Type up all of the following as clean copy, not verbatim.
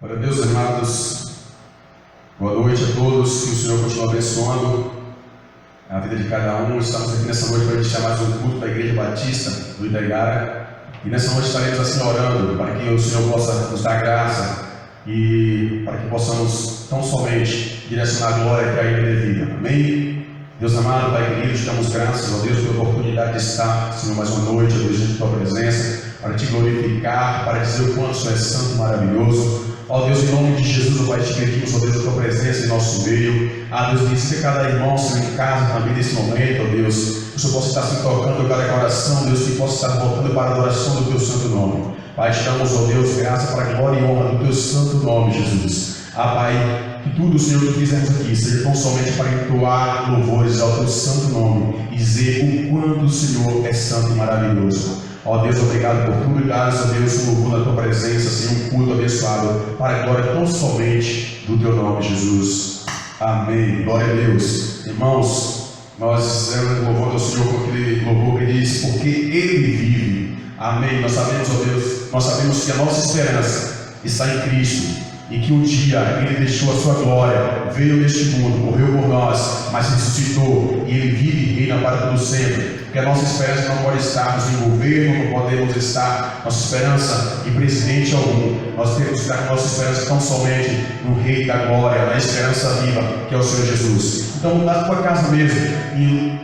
Glória a Deus, amados. Boa noite a todos. Que o Senhor continue abençoando a vida de cada um. Estamos aqui nessa noite para iniciar mais um culto da Igreja Batista do Itaigara. E nessa noite estaremos assim orando para que o Senhor possa nos dar graça e para que possamos tão somente direcionar a glória que a Ele é devida. Amém? Deus amado, Pai querido, te damos graças, ó Deus, pela oportunidade de estar, Senhor, mais uma noite, ó Deus, diante de Tua presença, para Te glorificar, para dizer o quanto o Senhor é santo e maravilhoso. Ó Deus, em nome de Jesus, ó Pai, te pedimos, ó Deus, a Tua presença em nosso meio. Deus, visita cada irmão, Senhor, em casa, também nesse momento, ó Deus, que o Senhor possa estar se tocando cada coração, Deus, que possa estar voltando para a adoração do Teu santo nome. Pai, te damos, ó Deus, graça para a glória e honra do Teu santo nome, Jesus. Pai, que tudo, Senhor, que fizemos aqui seja tão somente para entoar louvores ao Teu santo nome e dizer o quanto o Senhor é santo e maravilhoso. Ó Deus, obrigado por tudo e dá-nos, ó Deus, um louvor na Tua presença, Senhor, um culto abençoado para a glória tão somente do Teu nome, Jesus. Amém. Glória a Deus. Irmãos, nós fizemos louvor ao Senhor com aquele louvor que diz, porque Ele vive. Amém. Nós sabemos, ó Deus, nós sabemos que a nossa esperança está em Cristo. E que um dia Ele deixou a sua glória, veio neste mundo, morreu por nós, mas ressuscitou, e Ele vive e reina para todo sempre. Porque a nossa esperança não pode estar em governo, não podemos estar nossa esperança em presidente algum. Nós temos que estar com nossa esperança tão somente no Rei da Glória, na esperança viva, que é o Senhor Jesus. Então, na tua casa mesmo, e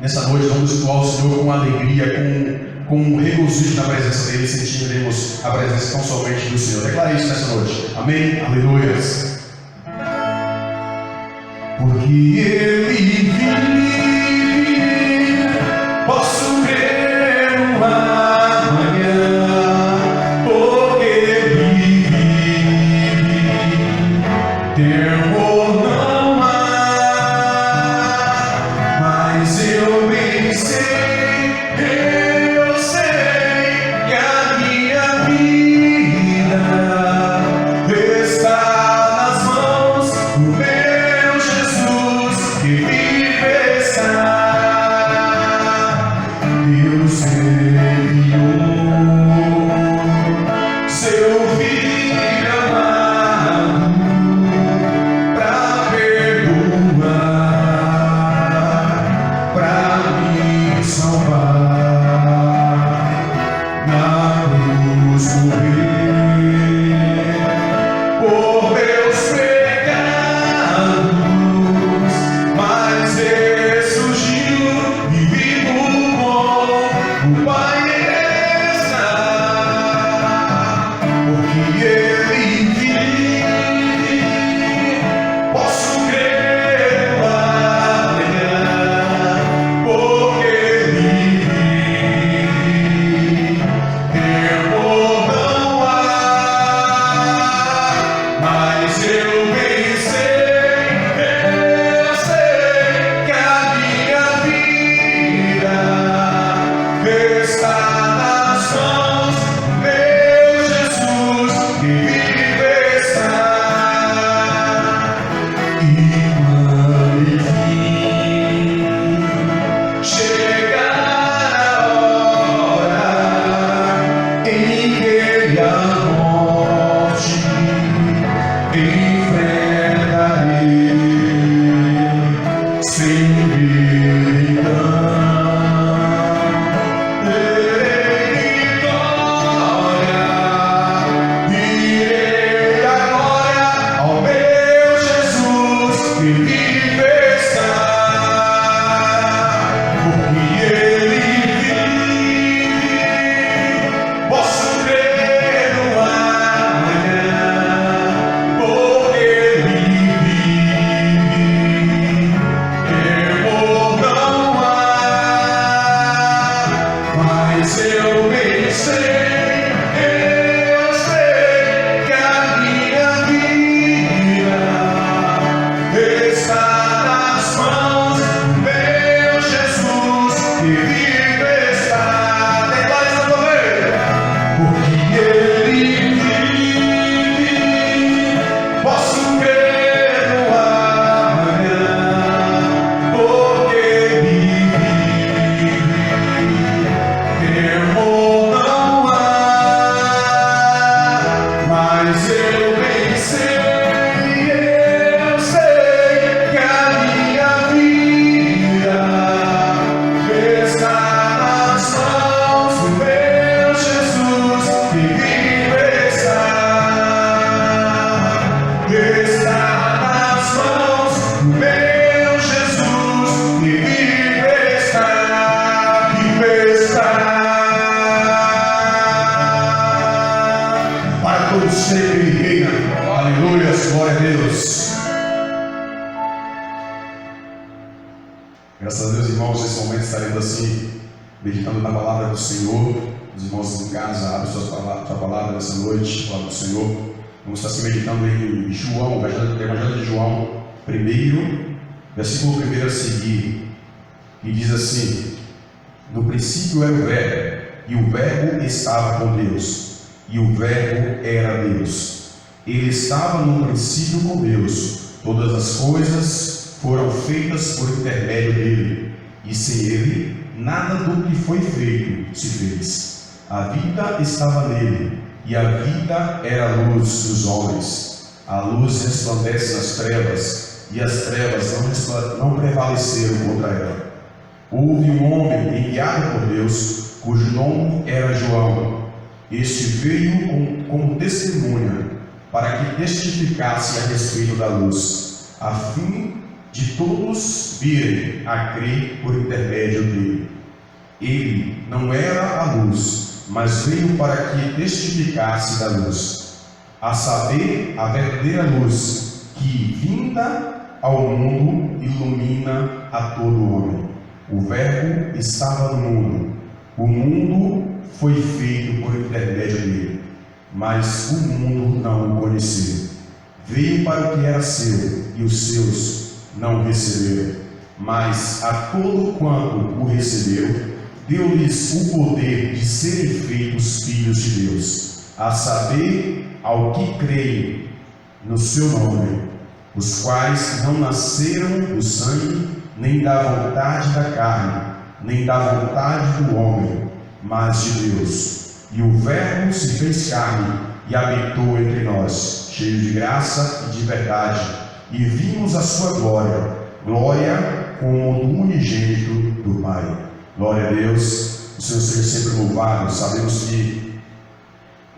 nessa noite vamos cultuar o Senhor com alegria, com um regozijo na presença dEle, sentiremos a presença tão somente do Senhor. Declare isso nessa noite. Amém? Aleluia. Porque Ele vive, posso crer no amanhã. Porque Ele vive, temor não há, mas eu bem sei. e reina. Aleluia, glória a Deus. Graças a Deus, irmãos, nesse momento estaremos assim, meditando na palavra do Senhor. Os irmãos em casa, abrem sua palavra nessa noite, a palavra do Senhor. Vamos estar se meditando em João, o Evangelho de João, 1, versículo 1 a seguir, que diz assim: no princípio era o Verbo, e o Verbo estava com Deus, e o Verbo era Deus. Ele estava no princípio com Deus. Todas as coisas foram feitas por intermédio dele, e sem ele, nada do que foi feito se fez. A vida estava nele, e a vida era a luz dos homens. A luz resplandece nas trevas, e as trevas não prevaleceram contra ela. Houve um homem enviado por Deus, cujo nome era João. Este veio como testemunha, para que testificasse a respeito da luz, a fim de todos virem a crer por intermédio dele. Ele não era a luz, mas veio para que testificasse da luz, a saber, a verdadeira luz, que, vinda ao mundo, ilumina a todo homem. O Verbo estava no mundo. O mundo foi feito por intermédio dele, mas o mundo não o conheceu. Veio para o que era seu, e os seus não o receberam. Mas a todo quanto o receberam, deu-lhes o poder de serem feitos filhos de Deus, a saber, ao que creem no seu nome, os quais não nasceram do sangue, nem da vontade da carne, nem da vontade do homem, mas de Deus. E o Verbo se fez carne e habitou entre nós, cheio de graça e de verdade, e vimos a sua glória, glória como do unigênito do Pai. Glória a Deus. O Senhor seja sempre louvado. Sabemos que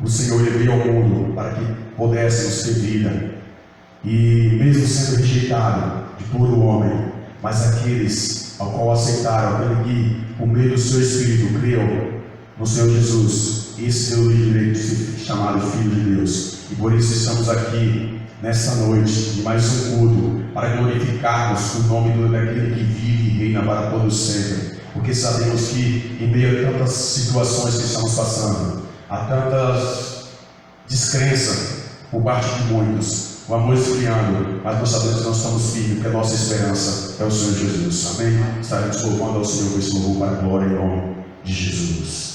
o Senhor veio ao mundo para que pudéssemos ter vida, e mesmo sendo rejeitado de todo homem, mas aqueles ao qual aceitaram, aquele que por meio do seu Espírito creu no Senhor Jesus, esse deu-lhe o direito de ser chamado Filho de Deus. E por isso estamos aqui nesta noite, de mais um culto, para glorificarmos o nome daquele que vive e reina para todos sempre. Porque sabemos que em meio a tantas situações que estamos passando, há tanta descrença por parte de muitos, o amor esfriando, mas nós sabemos que nós estamos firmes, porque a nossa esperança é o Senhor Jesus. Amém? Estaremos louvando ao Senhor com esse louvor para a glória e nome de Jesus.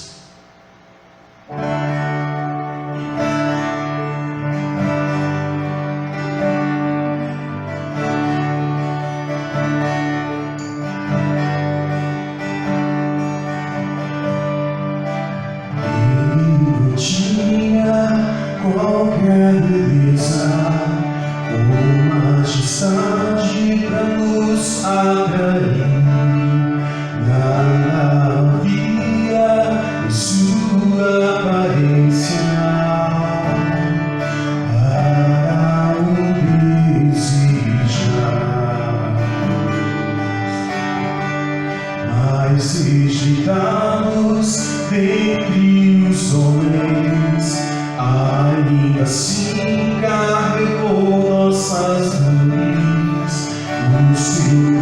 Castigo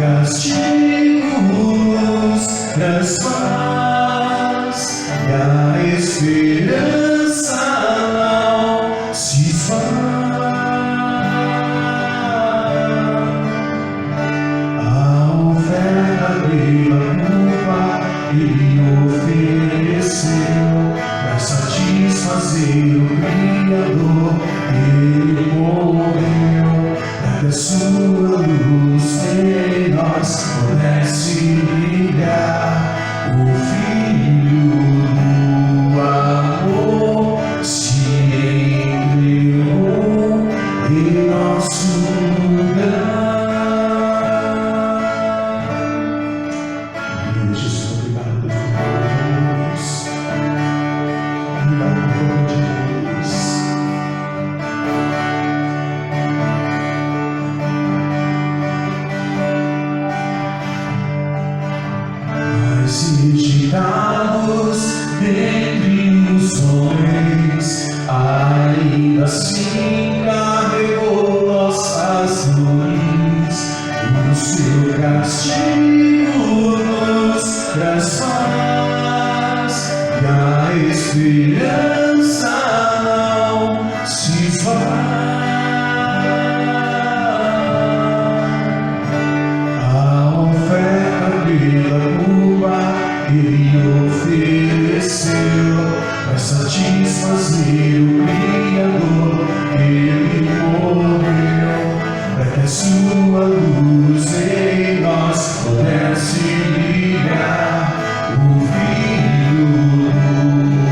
é sua luz em nós, pudesse ligar o Filho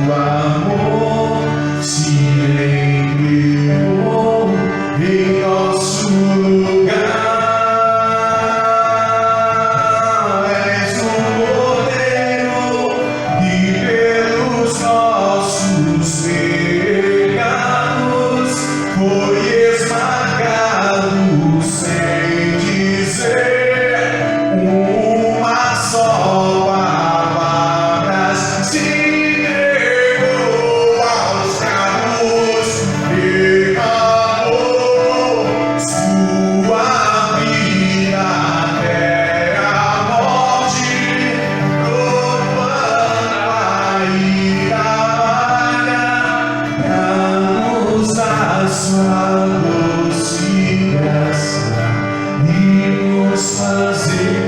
do amor, se entregou em nosso lugar. És o Cordeiro que pelos nossos pecados foi esmagado sem dizer uma só palavra. Se entregou aos cravos, derramou sua vida até a morte, provando a ira amarga, pra nos dar sua doce graça e nos fazer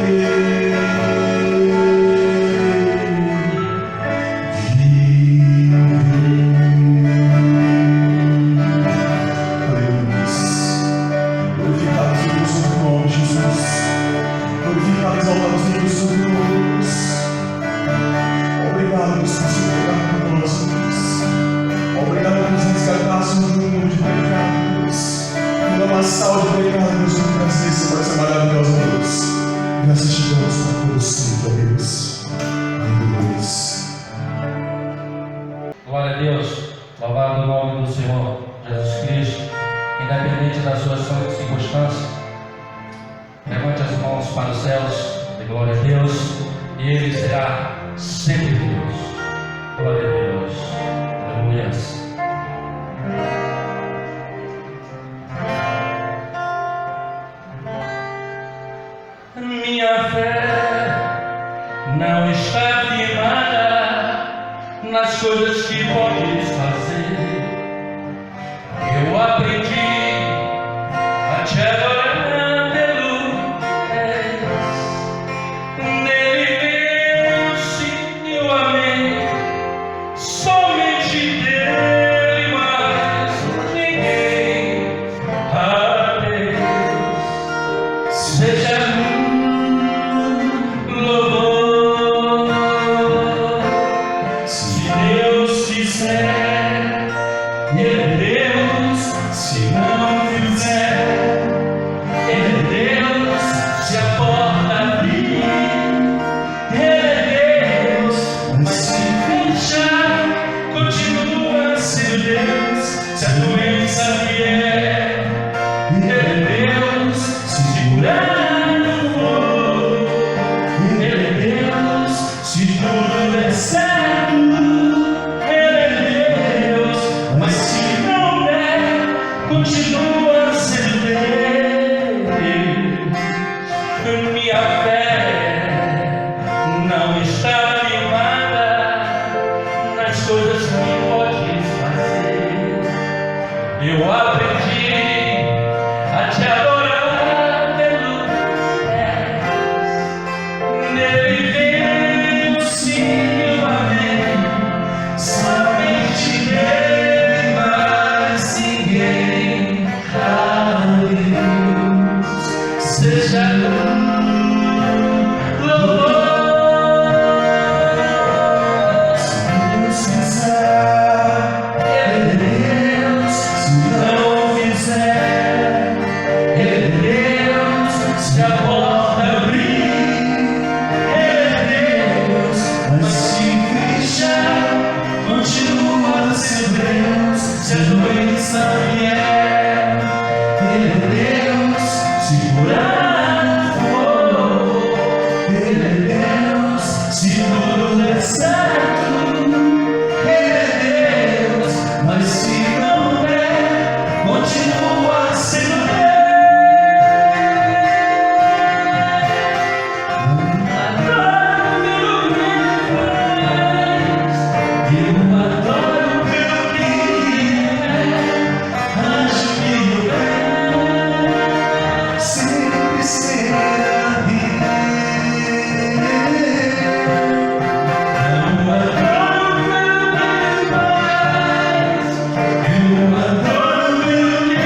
glorificado seja o seu nome, Jesus. Glorificado, exaltado seja o seu nome, Deus. Obrigado, Deus, por se entregar por nós, Deus. Obrigado por nos resgatar de um mundo de pecado, Deus. Um lamaçal de pecado, Deus, por trazer essa maravilhosa, Deus. Graças te damos por todo sempre, ó Deus. Aleluia. Glória a Deus, louvado o nome do Senhor Jesus Cristo, independente das suas circunstâncias. Levante as mãos para os céus, de glória a Deus, e Ele será sempre Deus. Glória a Deus, aleluia. Minha fé não está firmada nas coisas que podes fazer. Eu aprendi a te adorar pelo és. Nele venci e eu amei, somente dele, mais ninguém. A Deus seja louvor. Se Deus quiser, Ele é Deus. Se não fizer, Ele é Deus. Se a porta abrir, Ele é Deus. Mas se fechar, continua sendo Deus. Se a doença vier, Ele é Deus. Se segurar no fogo, Ele é Deus. Se tudo der certo, Ele é Deus. Mas se não der, continua sendo Deus. Minha fé não está firmada nas coisas que podes fazer. Eu aprendi a te adorar pelo és. Nele venci e eu amei, somente nele, mais ninguém. A Deus seja louvor. Se Deus quiser, Ele é Deus. Se não fizer, Ele é Deus. Se a porta abrir, Ele é Deus. Mas se fechar, continua sendo Deus. Se a doença vier, Ele é Deus. Segurar no fogo, Ele é Deus. Se tudo der certo, Ele é Deus. Mas se não der, continua sendo Deus. Adoro pelo que faz, eu adoro pelo que é. Acho que o é sempre será eu adoro pelo que faz, eu adoro pelo que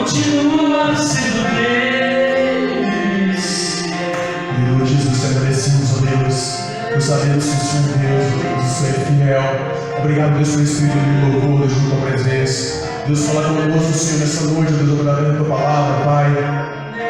continua sendo deles. Aleluia, Jesus, te agradecemos, ó Deus, por sabermos que o Senhor, Deus, o Senhor é fiel. Obrigado, Deus, pelo Espírito de louvor, Deus, por tua presença. Deus, fala conosco, Senhor, nessa noite, Deus, através da tua palavra, Pai.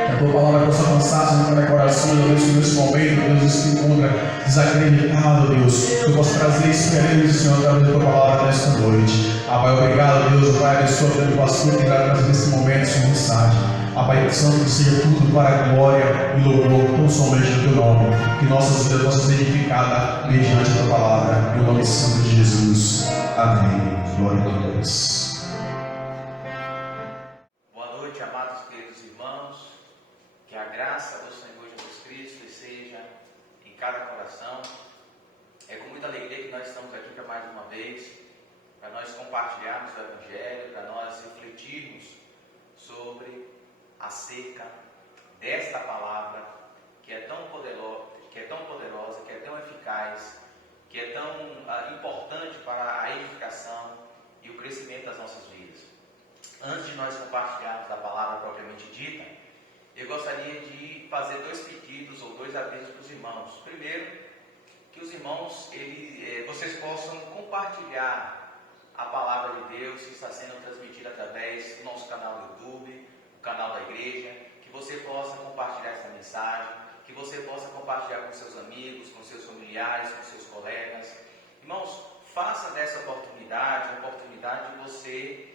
Que a tua palavra possa avançar em cada coração, Deus, que nesse momento, Deus, se encontra desacreditado, Deus. Que eu possa trazer esperança, Senhor, através da tua palavra nesta noite. Pai, obrigado, Deus, Pai, abençoa o teu pastor que irá trazer nesse momento sua mensagem. Pai, Santo, que seja tudo para a glória e louvor, tão somente do teu nome. Que nossas vidas possam ser edificadas mediante a tua palavra. Em nome santo de Jesus. Amém. Glória a Deus. Boa noite, amados e queridos irmãos. Que a graça do Senhor Jesus Cristo esteja em cada coração. É com muita alegria que nós estamos aqui para mais uma vez, para nós compartilharmos o Evangelho, para nós refletirmos sobre acerca desta palavra que é tão poderosa, que é tão eficaz, que é tão importante para a edificação e o crescimento das nossas vidas. Antes de nós compartilharmos da palavra propriamente dita, eu gostaria de fazer dois pedidos ou dois avisos para os irmãos. Primeiro, que os irmãos vocês possam compartilhar a palavra de Deus que está sendo transmitida através do nosso canal do YouTube, o canal da igreja, que você possa compartilhar essa mensagem, que você possa compartilhar com seus amigos, com seus familiares, com seus colegas. Irmãos, faça dessa oportunidade a oportunidade de você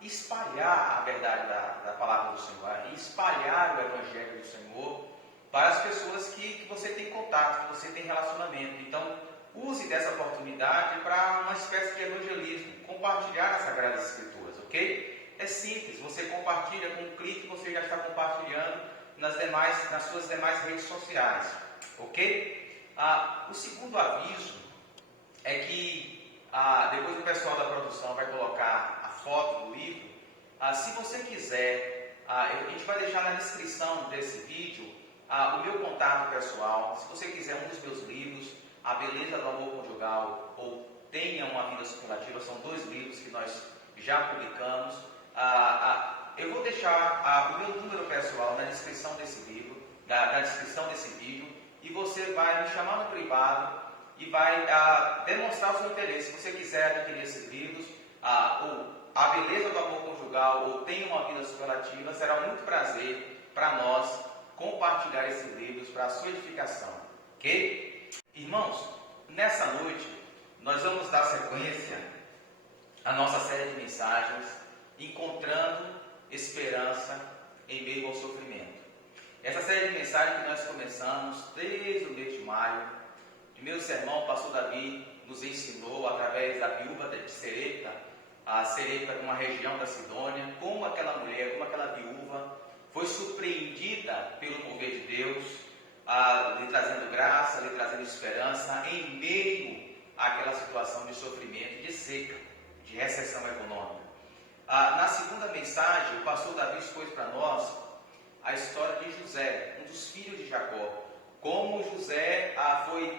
espalhar a verdade da palavra do Senhor, espalhar o Evangelho do Senhor para as pessoas que você tem contato, que você tem relacionamento. Então, use dessa oportunidade para uma espécie de evangelismo, compartilhar as Sagradas Escrituras, ok? É simples, você compartilha com um clique, você já está compartilhando nas suas demais redes sociais, ok? O segundo aviso é que depois o pessoal da produção vai colocar a foto do livro. Se você quiser, a gente vai deixar na descrição desse vídeo o meu contato pessoal. Se você quiser um dos meus livros, A Beleza do Amor Conjugal ou Tenha uma Vida Superlativa, são dois livros que nós já publicamos. Eu vou deixar o meu número pessoal na descrição desse livro, na descrição desse vídeo, e você vai me chamar no privado e vai demonstrar o seu interesse. Se você quiser adquirir esses livros, ou A Beleza do Amor Conjugal ou Tenha uma Vida Superlativa, será muito prazer para nós compartilhar esses livros para a sua edificação, ok? Irmãos, nessa noite nós vamos dar sequência à nossa série de mensagens Encontrando Esperança em Meio ao Sofrimento. Essa série de mensagens que nós começamos desde o mês de maio. O primeiro sermão, o pastor Davi nos ensinou através da viúva de Serepta, a Serepta, uma região da Sidônia, como aquela mulher, como aquela viúva foi surpreendida pelo mover de Deus, lhe trazendo graça, lhe trazendo esperança em meio àquela situação de sofrimento, de seca, de recessão econômica. Na segunda mensagem, o pastor Davi expôs para nós a história de José, um dos filhos de Jacó, como José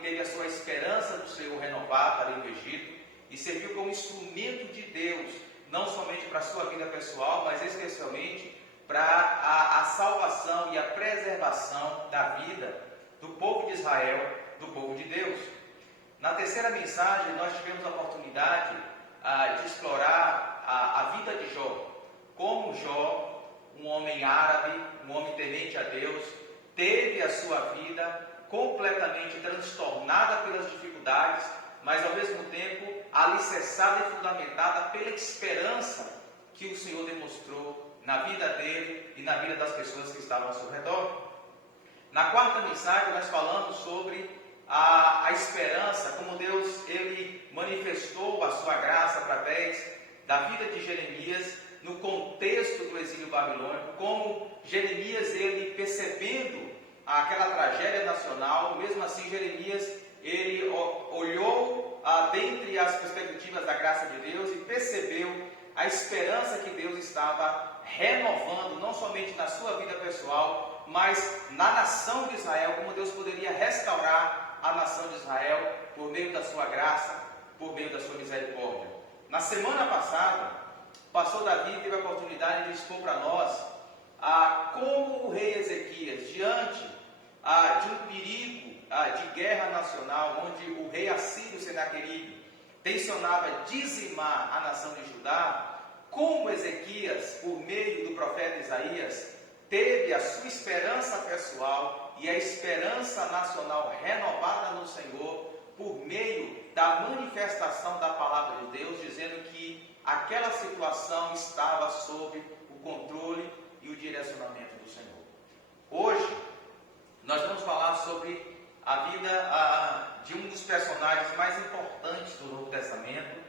teve a sua esperança do Senhor renovada ali no Egito e serviu como instrumento de Deus, não somente para a sua vida pessoal, mas especialmente para a salvação e a preservação da vida do povo de Israel, do povo de Deus. Na terceira mensagem, nós tivemos a oportunidade de explorar a vida de Jó. Como Jó, um homem árabe, um homem temente a Deus, teve a sua vida completamente transtornada pelas dificuldades, mas ao mesmo tempo alicerçada e fundamentada pela esperança que o Senhor demonstrou na vida dele e na vida das pessoas que estavam ao seu redor. Na quarta mensagem nós falamos sobre a esperança, como Deus ele manifestou a sua graça através da vida de Jeremias no contexto do exílio babilônico, como Jeremias ele percebendo aquela tragédia nacional, mesmo assim Jeremias ele olhou dentre as perspectivas da graça de Deus e percebeu a esperança que Deus estava renovando, não somente na sua vida pessoal, mas na nação de Israel, como Deus poderia restaurar a nação de Israel por meio da sua graça, por meio da sua misericórdia. Na semana passada, o pastor Davi teve a oportunidade de expor para nós como o rei Ezequias, diante de um perigo de guerra nacional, onde o rei assírio Senaqueribe tensionava dizimar a nação de Judá, como Ezequias, por meio do profeta Isaías, teve a sua esperança pessoal e a esperança nacional renovada no Senhor, por meio da manifestação da palavra de Deus, dizendo que aquela situação estava sob o controle e o direcionamento do Senhor. Hoje, nós vamos falar sobre a vida de um dos personagens mais importantes do Novo Testamento,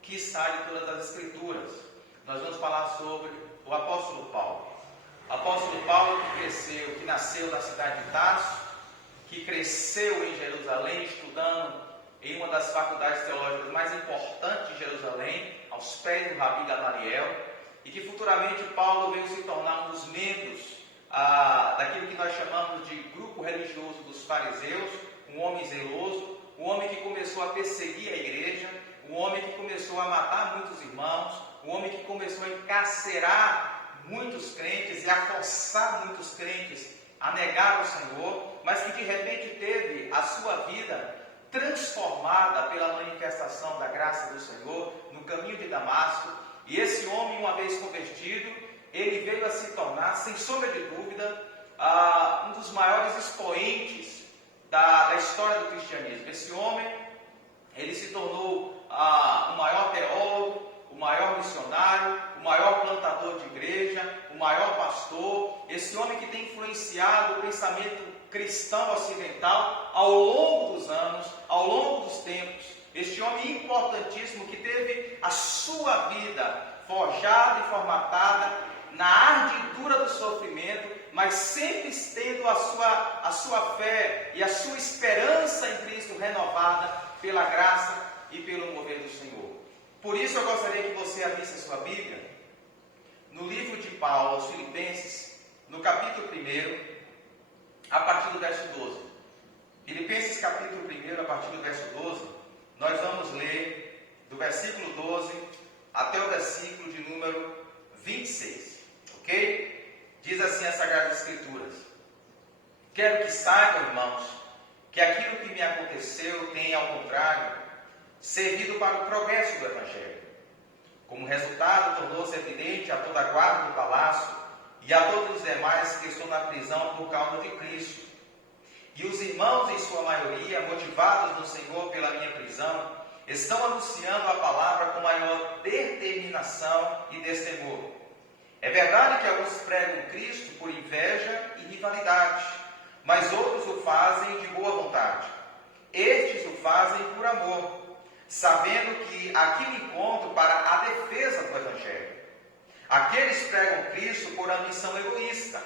que sai de todas as Escrituras. Nós vamos falar sobre o apóstolo Paulo. O apóstolo Paulo que nasceu na cidade de Tarso, que cresceu em Jerusalém, estudando em uma das faculdades teológicas mais importantes de Jerusalém, aos pés do Rabi Gamaliel, e que futuramente Paulo veio se tornar um dos membros daquilo que nós chamamos de grupo religioso dos fariseus, um homem zeloso, um homem que começou a perseguir a igreja, um homem que começou a matar muitos irmãos, um homem que começou a encarcerar muitos crentes e a forçar muitos crentes a negar o Senhor, mas que de repente teve a sua vida transformada pela manifestação da graça do Senhor no caminho de Damasco. E esse homem, uma vez convertido, ele veio a se tornar, sem sombra de dúvida, um dos maiores expoentes da história do cristianismo. Esse homem, ele se tornou o maior teólogo, o maior missionário, o maior plantador de igreja, o maior pastor. Esse homem que tem influenciado o pensamento cristão ocidental ao longo dos anos, ao longo dos tempos. Este homem importantíssimo que teve a sua vida forjada e formatada na ardidura do sofrimento, mas sempre tendo a sua fé e a sua esperança em Cristo renovada pela graça e pelo mover do Senhor. Por isso eu gostaria que você abrisse a sua Bíblia no livro de Paulo aos Filipenses, no capítulo 1, a partir do verso 12. Filipenses capítulo 1, a partir do verso 12, nós vamos ler do versículo 12 até o versículo de número 26, ok? Diz assim as Sagradas Escrituras: quero que saibam, irmãos, que aquilo que me aconteceu tem, ao contrário, servido para o progresso do Evangelho. Como resultado, tornou-se evidente a toda a guarda do palácio e a todos os demais que estão na prisão por causa de Cristo. E os irmãos, em sua maioria, motivados no Senhor pela minha prisão, estão anunciando a palavra com maior determinação e destemor. É verdade que alguns pregam Cristo por inveja e rivalidade, mas outros o fazem de boa vontade. Estes o fazem por amor, sabendo que aqui me encontro para a defesa do Evangelho. Aqueles pregam Cristo por ambição egoísta,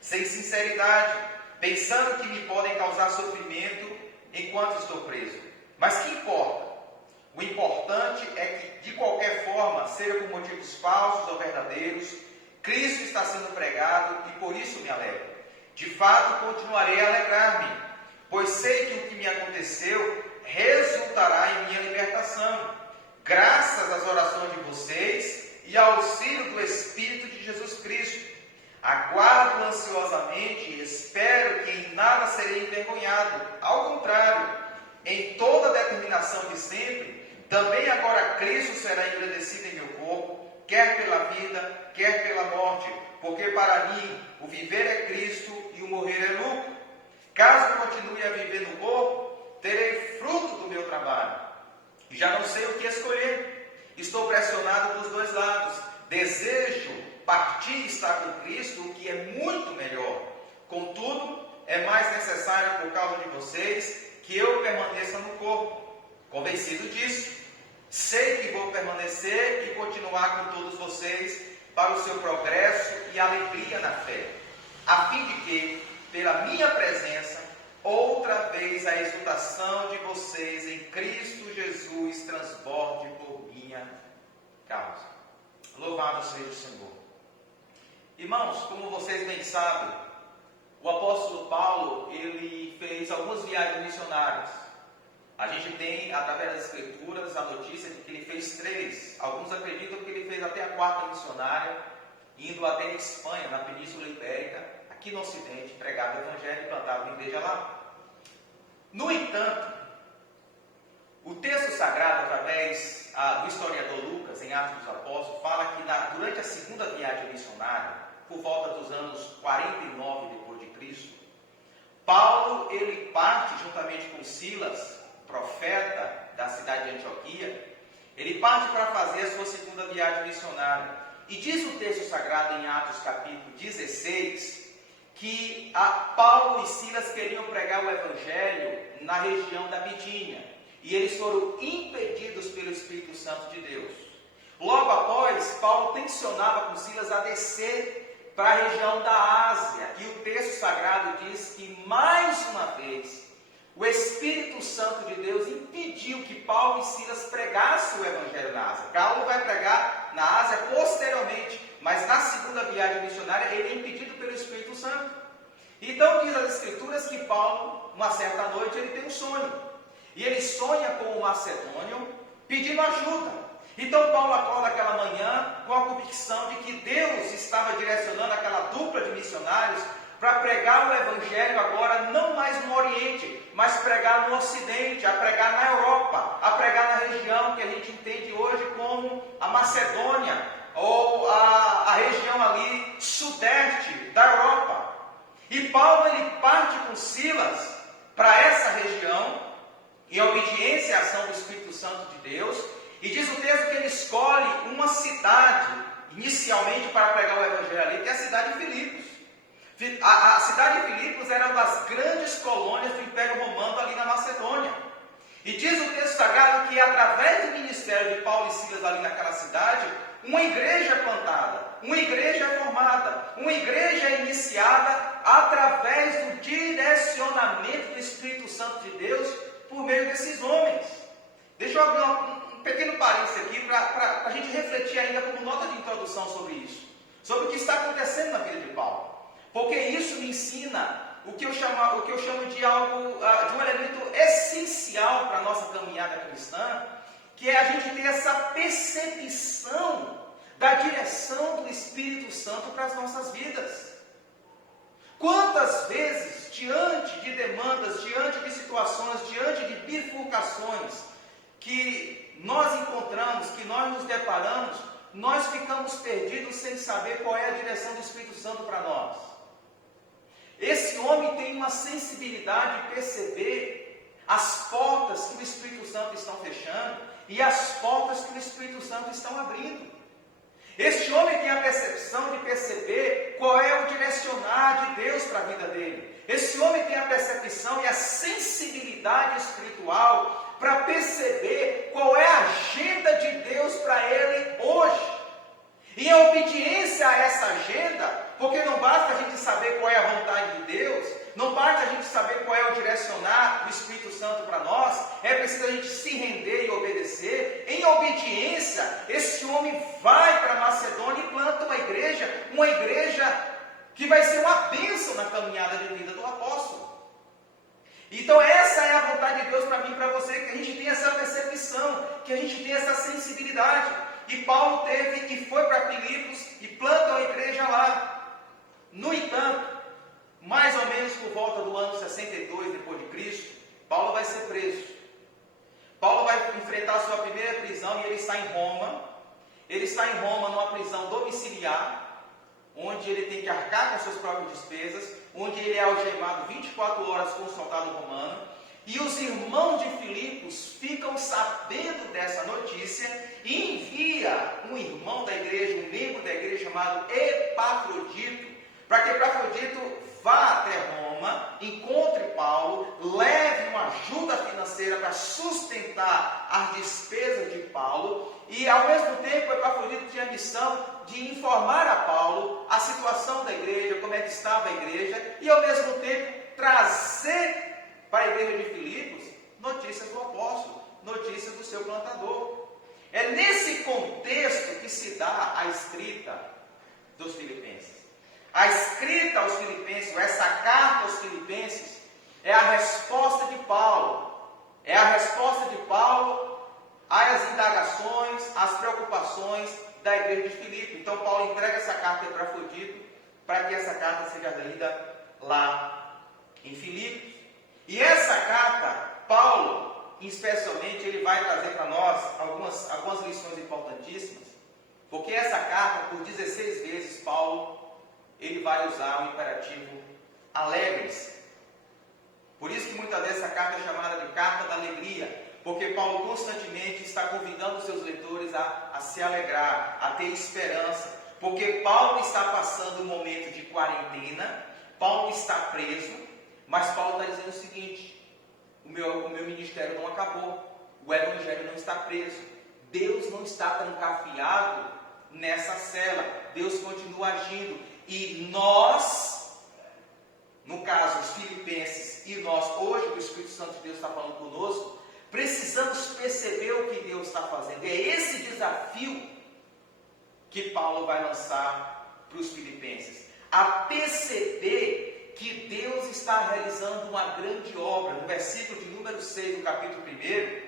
sem sinceridade, pensando que me podem causar sofrimento enquanto estou preso. Mas que importa? O importante é que, de qualquer forma, seja por motivos falsos ou verdadeiros, Cristo está sendo pregado e por isso me alegro. De fato, continuarei a alegrar-me, pois sei que o que me aconteceu resultará em minha libertação, graças às orações de vocês e ao auxílio do Espírito de Jesus Cristo. Aguardo ansiosamente e espero que em nada serei envergonhado. Ao contrário, em toda a determinação de sempre, também agora Cristo será engrandecido em meu corpo, quer pela vida, quer pela morte, porque para mim o viver é Cristo e o morrer é lucro. Caso continue a viver no corpo, terei fruto do meu trabalho. E já não sei o que escolher. Estou pressionado dos dois lados. Desejo partir e estar com Cristo, o que é muito melhor. Contudo, é mais necessário por causa de vocês que eu permaneça no corpo. Convencido disso, sei que vou permanecer e continuar com todos vocês para o seu progresso e alegria na fé, a fim de que, pela minha presença, outra vez a exultação de vocês em Cristo Jesus transborde por minha causa. Louvado seja o Senhor. Irmãos, como vocês bem sabem, o apóstolo Paulo, ele fez algumas viagens missionárias. A gente tem, através das Escrituras, a notícia de que ele fez 3. Alguns acreditam que ele fez até a 4ª missionária, indo até a Espanha, na Península Ibérica, aqui no Ocidente, pregava o Evangelho e plantava uma igreja lá. No entanto, o texto sagrado, através do historiador Lucas, em Atos dos Apóstolos, fala que durante a segunda viagem missionária, por volta dos anos 49 depois de Cristo, Paulo ele parte juntamente com Silas, profeta da cidade de Antioquia, ele parte para fazer a sua segunda viagem missionária. E diz o texto sagrado em Atos capítulo 16, que Paulo e Silas queriam pregar o Evangelho na região da Bitínia. E eles foram impedidos pelo Espírito Santo de Deus. Logo após, Paulo tensionava com Silas a descer para a região da Ásia. E o texto sagrado diz que, mais uma vez, o Espírito Santo de Deus impediu que Paulo e Silas pregassem o Evangelho na Ásia. Paulo vai pregar na Ásia posteriormente, mas na segunda viagem missionária ele é impedido pelo Espírito Santo. Então diz as Escrituras que Paulo, uma certa noite, ele tem um sonho. E ele sonha com o macedônio pedindo ajuda. Então Paulo acorda aquela manhã com a convicção de que Deus estava direcionando aquela dupla de missionários para pregar o Evangelho agora não mais no Oriente, mas pregar no Ocidente, a pregar na Europa, a pregar na região que a gente entende hoje como a Macedônia, ou a região ali sudeste da Europa. E Paulo ele parte com Silas para essa região, em obediência à ação do Espírito Santo de Deus, e diz o texto que ele escolhe uma cidade, inicialmente para pregar o Evangelho ali, que é a cidade de Filipos. A cidade de Filipos era uma das grandes colônias do Império Romano ali na Macedônia. E diz o texto sagrado que através do ministério de Paulo e Silas ali naquela cidade, uma igreja é plantada, uma igreja é formada, uma igreja é iniciada através do direcionamento do Espírito Santo de Deus por meio desses homens. Deixa eu abrir um pequeno parênteses aqui para a gente refletir ainda como nota de introdução sobre isso, sobre o que está acontecendo na vida de Paulo. Porque isso me ensina o que eu chamo de algo, de um elemento essencial para a nossa caminhada cristã, que é a gente ter essa percepção da direção do Espírito Santo para as nossas vidas. Quantas vezes, diante de demandas, diante de situações, diante de bifurcações que nós encontramos, que nós nos deparamos, nós ficamos perdidos sem saber qual é a direção do Espírito Santo para nós. Esse homem tem uma sensibilidade de perceber as portas que o Espírito Santo está fechando e as portas que o Espírito Santo está abrindo. Este homem tem a percepção de perceber qual é o direcionar de Deus para a vida dele. Esse homem tem a percepção e a sensibilidade espiritual para perceber qual é a agenda de Deus para ele hoje. E em obediência a essa agenda, porque não basta a gente saber qual é a vontade de Deus, não basta a gente saber qual é o direcionar do Espírito Santo para nós, é preciso a gente se render e obedecer. Em obediência, esse homem vai para Macedônia e planta uma igreja que vai ser uma bênção na caminhada de vida do apóstolo. Então essa é a vontade de Deus para mim e para você, que a gente tenha essa percepção, que a gente tenha essa sensibilidade. E Paulo teve e foi para Filipos e planta uma igreja lá. No entanto, mais ou menos por volta do ano 62 depois de Cristo, Paulo vai ser preso. Paulo vai enfrentar a sua primeira prisão e ele está em Roma. Ele está em Roma numa prisão domiciliar, onde ele tem que arcar com suas próprias despesas, onde ele é algemado 24 horas com um soldado romano. E os irmãos de Filipos ficam sabendo dessa notícia e envia um irmão da igreja, um membro da igreja chamado Epafrodito, para que Epafrodito vá até Roma, encontre Paulo, leve uma ajuda financeira para sustentar as despesas de Paulo, e ao mesmo tempo Epafrodito tinha a missão de informar a Paulo a situação da igreja, como é que estava a igreja, e ao mesmo tempo trazer para a igreja de Filipos notícias do apóstolo, notícias do seu plantador. É nesse contexto que se dá a escrita dos Filipenses. A escrita aos Filipenses, essa carta aos Filipenses, é a resposta de Paulo, é a resposta de Paulo às indagações, às preocupações da igreja de Filipe. Então Paulo entrega essa carta para Epafrodito, para que essa carta seja lida lá em Filipos. E essa carta, Paulo, especialmente, ele vai trazer para nós algumas lições importantíssimas, porque essa carta, por 16 vezes, Paulo, ele vai usar o imperativo alegre-se. Por isso que muitas vezes essa carta é chamada de carta da alegria, porque Paulo constantemente está convidando os seus leitores a se alegrar, a ter esperança, porque Paulo está passando um momento de quarentena, Paulo está preso, mas Paulo está dizendo o seguinte: o meu ministério não acabou, o evangelho não está preso, Deus não está trancafiado nessa cela, Deus continua agindo, e nós, no caso os filipenses e nós, hoje o Espírito Santo de Deus está falando conosco, precisamos perceber o que Deus está fazendo. É esse desafio que Paulo vai lançar para os filipenses, a perceber que Deus está realizando uma grande obra. No versículo de número 6 do capítulo 1,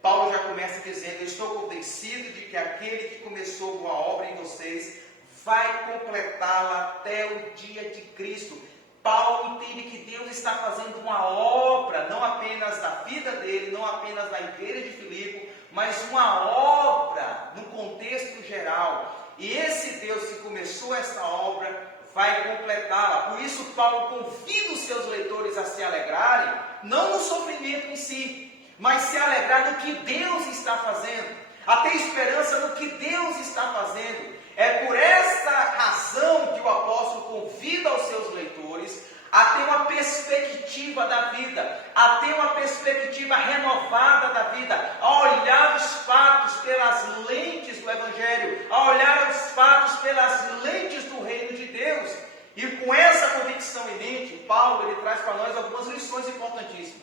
Paulo já começa dizendo: eu estou convencido de que aquele que começou uma obra em vocês vai completá-la até o dia de Cristo. Paulo entende que Deus está fazendo uma obra, não apenas na vida dele, não apenas na igreja de Filipe, mas uma obra no contexto geral. E esse Deus que começou essa obra vai completá-la. Por isso Paulo convida os seus leitores a se alegrarem, não no sofrimento em si, mas se alegrar no que Deus está fazendo, a ter esperança no que Deus está fazendo. É por essa razão que o apóstolo convida os seus leitores a ter uma perspectiva da vida, a ter uma perspectiva renovada da vida, a olhar os fatos pelas lentes do Evangelho, a olhar os fatos pelas lentes do reino de Deus. E com essa convicção em mente, Paulo ele traz para nós algumas lições importantíssimas.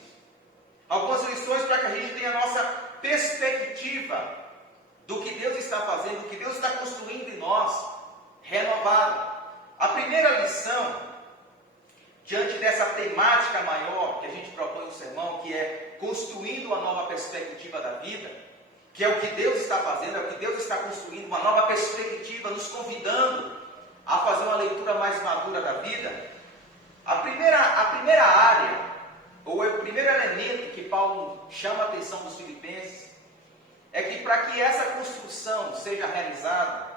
Algumas lições para que a gente tenha a nossa perspectiva do que Deus está fazendo, do que Deus está construindo em nós, renovada. A primeira lição, diante dessa temática maior que a gente propõe no sermão, que é construindo uma nova perspectiva da vida, que é o que Deus está fazendo, é o que Deus está construindo, uma nova perspectiva, nos convidando a fazer uma leitura mais madura da vida. A primeira área, ou o primeiro elemento que Paulo chama a atenção dos filipenses, é que para que essa construção seja realizada,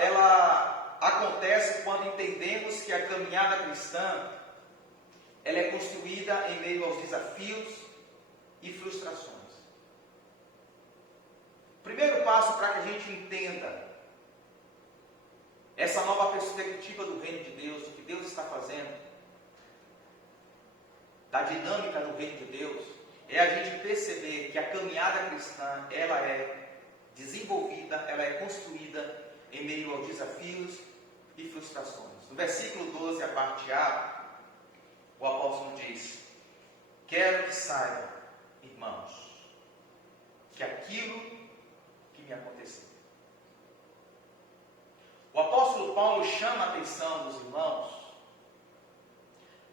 ela acontece quando entendemos que a caminhada cristã ela é construída em meio aos desafios e frustrações. O primeiro passo para que a gente entenda essa nova perspectiva do reino de Deus, do que Deus está fazendo, da dinâmica do reino de Deus, é a gente perceber que a caminhada cristã, ela é desenvolvida, ela é construída em meio aos desafios e frustrações. No versículo 12, a parte A, o apóstolo diz: quero que saibam, irmãos, que aquilo que me aconteceu. O apóstolo Paulo chama a atenção dos irmãos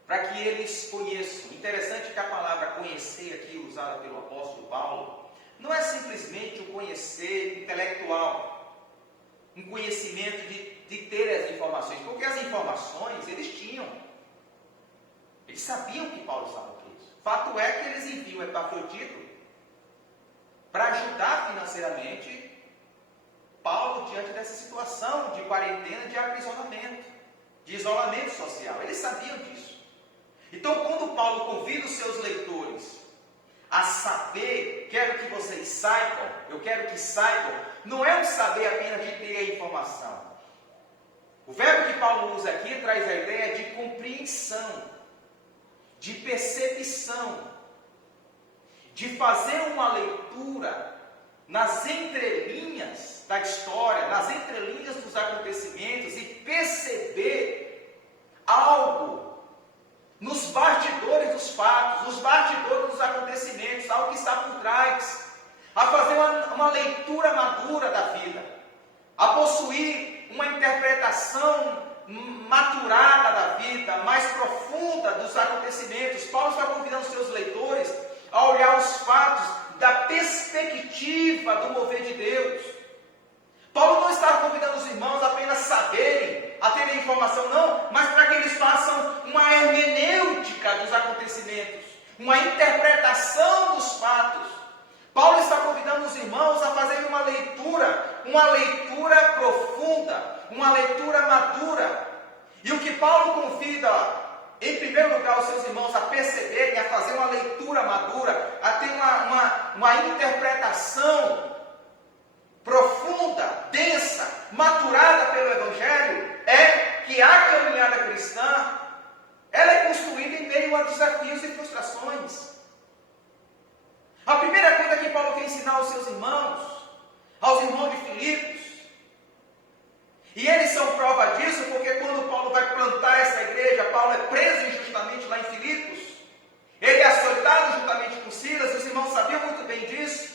para que eles conheçam. Interessante que a palavra conhecer aqui, usada pelo apóstolo Paulo, não é simplesmente um conhecer intelectual, um conhecimento de ter as informações, porque as informações eles tinham, eles sabiam que Paulo estava preso. Fato é que eles enviam Epafrodito para ajudar financeiramente Paulo diante dessa situação de quarentena, de aprisionamento, de isolamento social. Eles sabiam disso. Então, quando Paulo convida os seus leitores a saber, quero que vocês saibam, eu quero que saibam, não é um saber apenas de ter a informação. O verbo que Paulo usa aqui traz a ideia de compreensão, de percepção, de fazer uma leitura nas entrelinhas da história, nas entrelinhas dos acontecimentos e perceber algo nos bastidores dos fatos, nos bastidores dos acontecimentos, algo que está por trás, a fazer uma leitura madura da vida, a possuir uma interpretação maturada da vida, mais profunda dos acontecimentos. Paulo está convidando os seus leitores a olhar os fatos da perspectiva do mover de Deus. Paulo não está convidando os irmãos a apenas saberem, a terem informação, não, mas para que eles façam uma hermenêutica dos acontecimentos, uma interpretação dos fatos. Paulo está convidando os irmãos a fazerem uma leitura profunda, uma leitura madura. E o que Paulo convida, em primeiro lugar, os seus irmãos a perceberem, a fazer uma leitura madura, a ter uma interpretação profunda, densa, maturada pelo Evangelho, é que a caminhada cristã, ela é construída em meio a desafios e frustrações. A primeira coisa que Paulo quer ensinar aos seus irmãos, aos irmãos de Filipos, e eles são prova disso, porque quando Paulo vai plantar essa igreja, Paulo é preso injustamente lá em Filipos, ele é açoitado juntamente com Silas, os irmãos sabiam muito bem disso.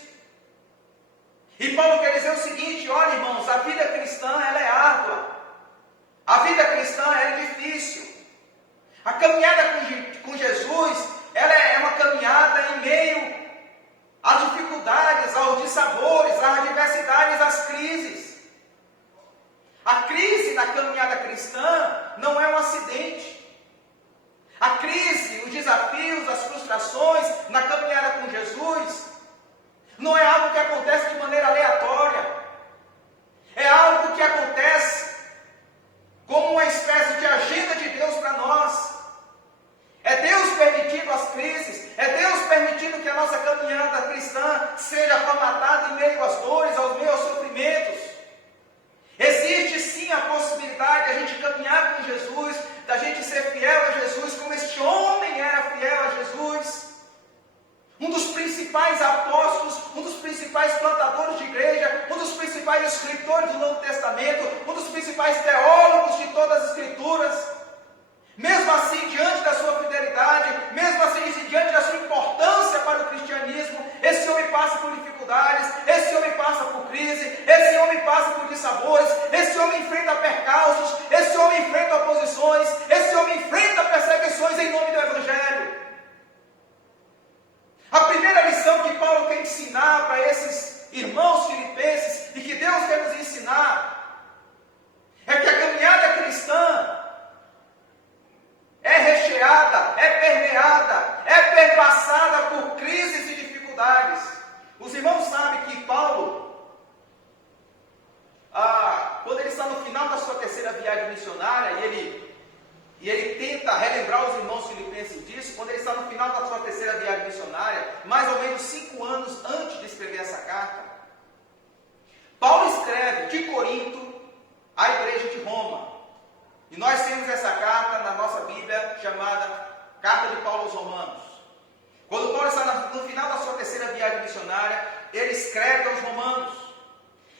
E Paulo quer dizer o seguinte: olha, irmãos, a vida cristã ela é árdua, a vida cristã ela é difícil, a caminhada com Jesus ela é uma caminhada em meio às dificuldades, aos dissabores, às adversidades, às crises. A crise na caminhada cristã não é um acidente. A crise, os desafios, as frustrações na caminhada com Jesus não é algo que acontece de maneira aleatória. É algo que acontece como uma espécie de agenda de Deus para nós. É Deus permitindo as crises, é Deus permitindo que a nossa caminhada cristã seja formatada em meio às dores, aos meio aos sofrimentos. Existe sim a possibilidade de a gente caminhar com Jesus, da gente ser fiel a Jesus, como este homem era fiel a Jesus. Um dos principais apóstolos, um dos principais plantadores de igreja, um dos principais escritores do Novo Testamento, um dos principais teólogos de todas as Escrituras. Mesmo assim, diante da sua fidelidade, mesmo assim, diante da sua importância para o cristianismo, esse homem passa por dificuldades, esse homem passa por crise, esse homem passa por dissabores, esse homem enfrenta percalços, esse homem enfrenta oposições, esse homem enfrenta perseguições em nome do Evangelho. A primeira lição que Paulo quer ensinar para esses irmãos filipenses, e que Deus quer nos ensinar, é que a caminhada cristã é recheada, é permeada, é perpassada por crises e dificuldades. Os irmãos sabem que Paulo, quando ele está no final da sua terceira viagem missionária, e ele tenta relembrar os irmãos filipenses disso, quando ele está no final da sua terceira viagem missionária, mais ou menos 5 anos antes de escrever essa carta, Paulo escreve de Corinto à igreja de Roma. E nós temos essa carta na nossa Bíblia chamada Carta de Paulo aos Romanos. Quando Paulo está no final da sua terceira viagem missionária, ele escreve aos Romanos.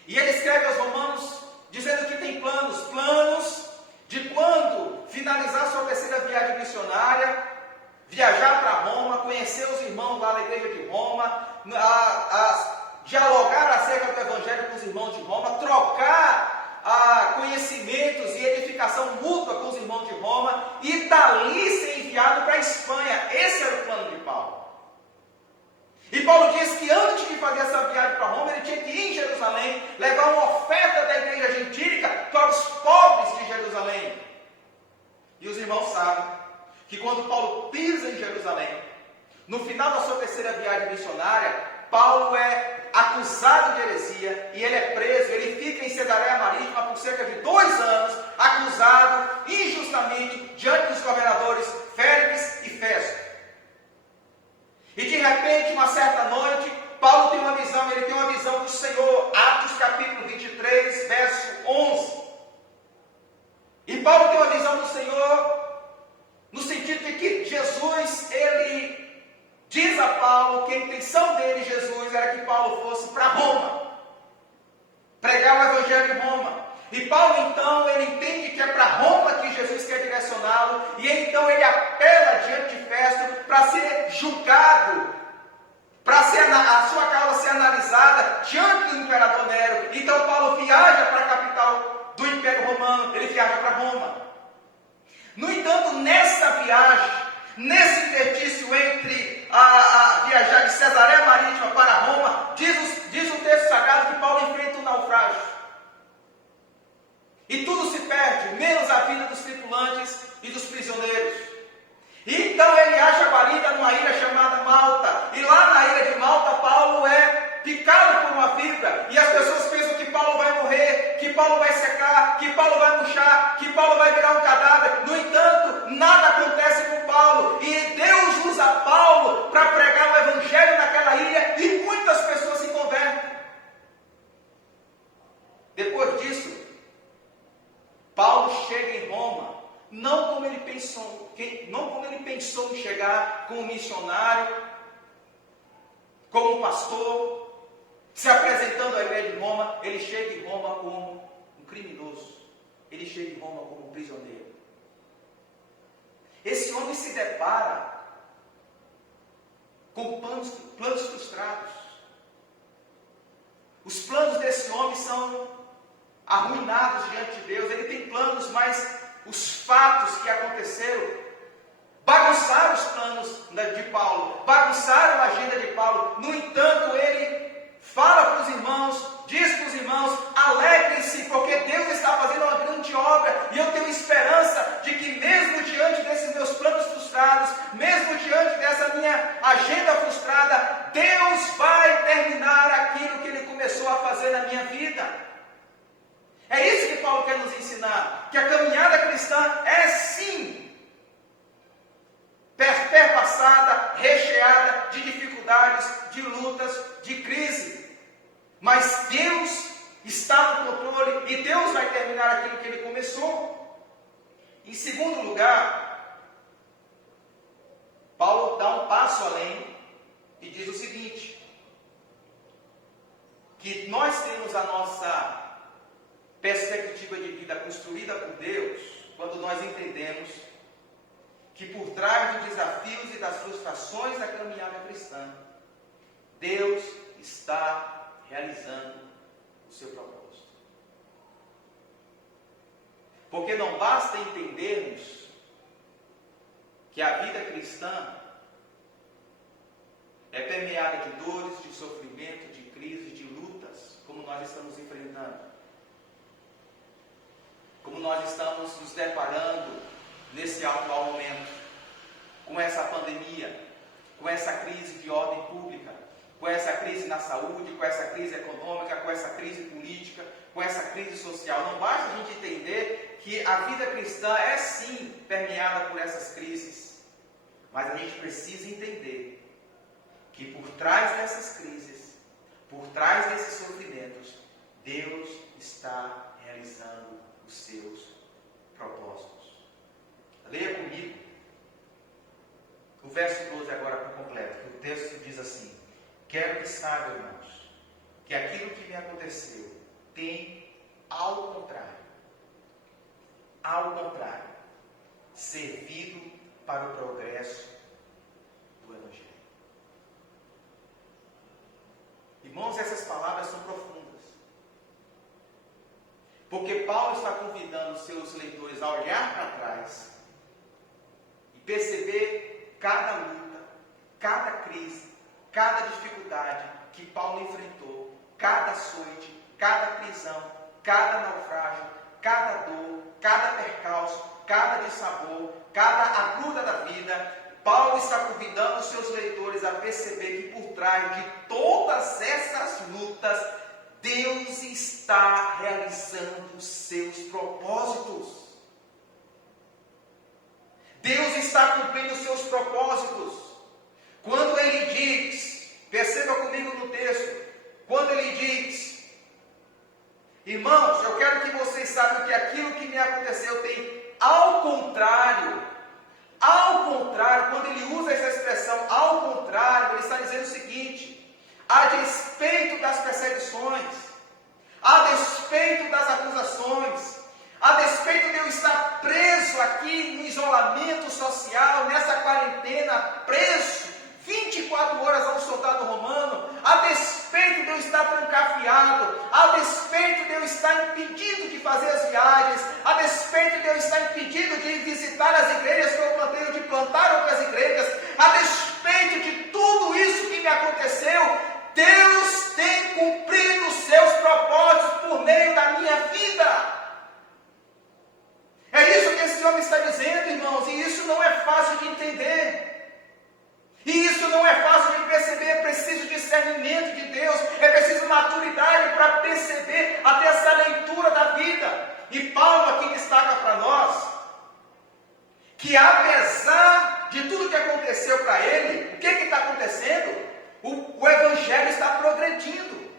E ele escreve aos Romanos dizendo que tem planos de quando finalizar sua terceira viagem missionária, viajar para Roma, conhecer os irmãos lá na igreja de Roma, dialogar acerca do Evangelho com os irmãos de Roma, trocar conhecimentos e edificação mútua com os irmãos de Roma, e dali ser enviado para a Espanha. Esse era o plano de Paulo. E Paulo diz que antes de fazer essa viagem para Roma, ele tinha que ir em Jerusalém, levar uma oferta da igreja gentílica para os pobres de Jerusalém. E os irmãos sabem que quando Paulo pisa em Jerusalém, no final da sua terceira viagem missionária, Paulo é acusado de heresia e ele é preso. Ele fica em Cesareia Marítima por cerca de 2 anos, acusado injustamente diante dos governadores Félix e Festo. E de repente, uma certa noite, Paulo tem uma visão, ele tem uma visão do Senhor. Atos capítulo 23, verso 11. E Paulo tem uma visão do Senhor no sentido de que Jesus, ele diz a Paulo que a intenção dele, Jesus, era que Paulo fosse para Roma, pregar o Evangelho em Roma. E Paulo, então, ele entende que é para Roma que Jesus quer direcioná-lo, e então ele apela diante de Festo para ser julgado, para a sua causa ser analisada diante do imperador Nero. Então Paulo viaja para a capital do Império Romano, ele viaja para Roma. No entanto, nessa viagem, nesse interstício entre viajar de Cesareia Marítima para Roma, diz o texto sagrado que Paulo enfrenta um naufrágio. E tudo se perde, menos a vida dos tripulantes e dos prisioneiros. E então ele acha guarida numa ilha chamada Malta. E lá na ilha de Malta, Paulo é picado por uma vibra. E as pessoas pensam que Paulo vai morrer, que Paulo vai secar, que Paulo vai murchar, que Paulo vai virar um cadáver. No entanto, nada acontece com Paulo. E Deus usa Paulo para pregar o evangelho naquela ilha e muitas pessoas se convertem. Depois disso, Paulo chega em Roma, não como ele pensou em chegar como missionário, como pastor, se apresentando à igreja de Roma. Ele chega em Roma como um criminoso, ele chega em Roma como um prisioneiro. Esse homem se depara com planos frustrados. Os planos desse homem são arruinados diante de Deus. Ele tem planos, mas os fatos que aconteceram bagunçaram os planos de Paulo, bagunçaram a agenda de Paulo. No entanto, ele fala para os irmãos, diz para os irmãos: alegrem-se, porque Deus está fazendo uma grande obra, e eu tenho esperança de que mesmo diante desses meus planos frustrados, mesmo diante dessa minha agenda frustrada, Deus vai terminar aquilo que Ele começou a fazer na minha vida. É isso que Paulo quer nos ensinar, que a caminhada cristã é sim perpassada, recheada de dificuldades, de lutas, de crise. Mas Deus está no controle e Deus vai terminar aquilo que Ele começou. Em segundo lugar, Paulo dá um passo além e diz o seguinte: que nós temos a nossa perspectiva de vida construída por Deus quando nós entendemos que por trás dos desafios e das frustrações da caminhada cristã, Deus está realizando o seu propósito. Porque não basta entendermos que a vida cristã é permeada de dores, de sofrimento, de crises, de lutas, como nós estamos enfrentando. Como nós estamos nos deparando nesse atual momento, com essa pandemia, com essa crise de ordem pública, com essa crise na saúde, com essa crise econômica, com essa crise política, com essa crise social. Não basta a gente entender que a vida cristã é sim permeada por essas crises, mas a gente precisa entender que por trás dessas crises, por trás desses sofrimentos, Deus está realizando os seus propósitos. Leia comigo o verso 12 agora por completo, que o texto diz assim: quero que saibam, irmãos, que aquilo que me aconteceu tem, ao contrário, servido para o progresso do Evangelho. Irmãos, essas palavras são profundas. Porque Paulo está convidando os seus leitores a olhar para trás e perceber cada luta, cada crise, cada dificuldade que Paulo enfrentou, cada açoite, cada prisão, cada naufrágio, cada dor, cada percalço, cada dissabor, cada agruda da vida. Paulo está convidando os seus leitores a perceber que por trás de todas essas lutas, Deus está realizando os seus propósitos. Deus está cumprindo os seus propósitos. Quando Ele diz, perceba comigo no texto, quando Ele diz: irmãos, eu quero que vocês saibam que aquilo que me aconteceu tem, ao contrário, quando Ele usa essa expressão, ao contrário, Ele está dizendo o seguinte: a despeito das perseguições, a despeito das acusações, a despeito de eu estar preso aqui no isolamento social, nessa quarentena, preso 24 horas a um soldado romano, a despeito de eu estar trancafiado, a despeito de eu estar impedido de fazer as viagens, a despeito de eu estar impedido de visitar as igrejas que eu plantei, de plantar outras igrejas, esse homem está dizendo, irmãos, e isso não é fácil de entender. E isso não é fácil de perceber, é preciso discernimento de Deus, é preciso maturidade para perceber até essa leitura da vida. E Paulo aqui destaca para nós que apesar de tudo que aconteceu para ele, o que está acontecendo? O Evangelho está progredindo.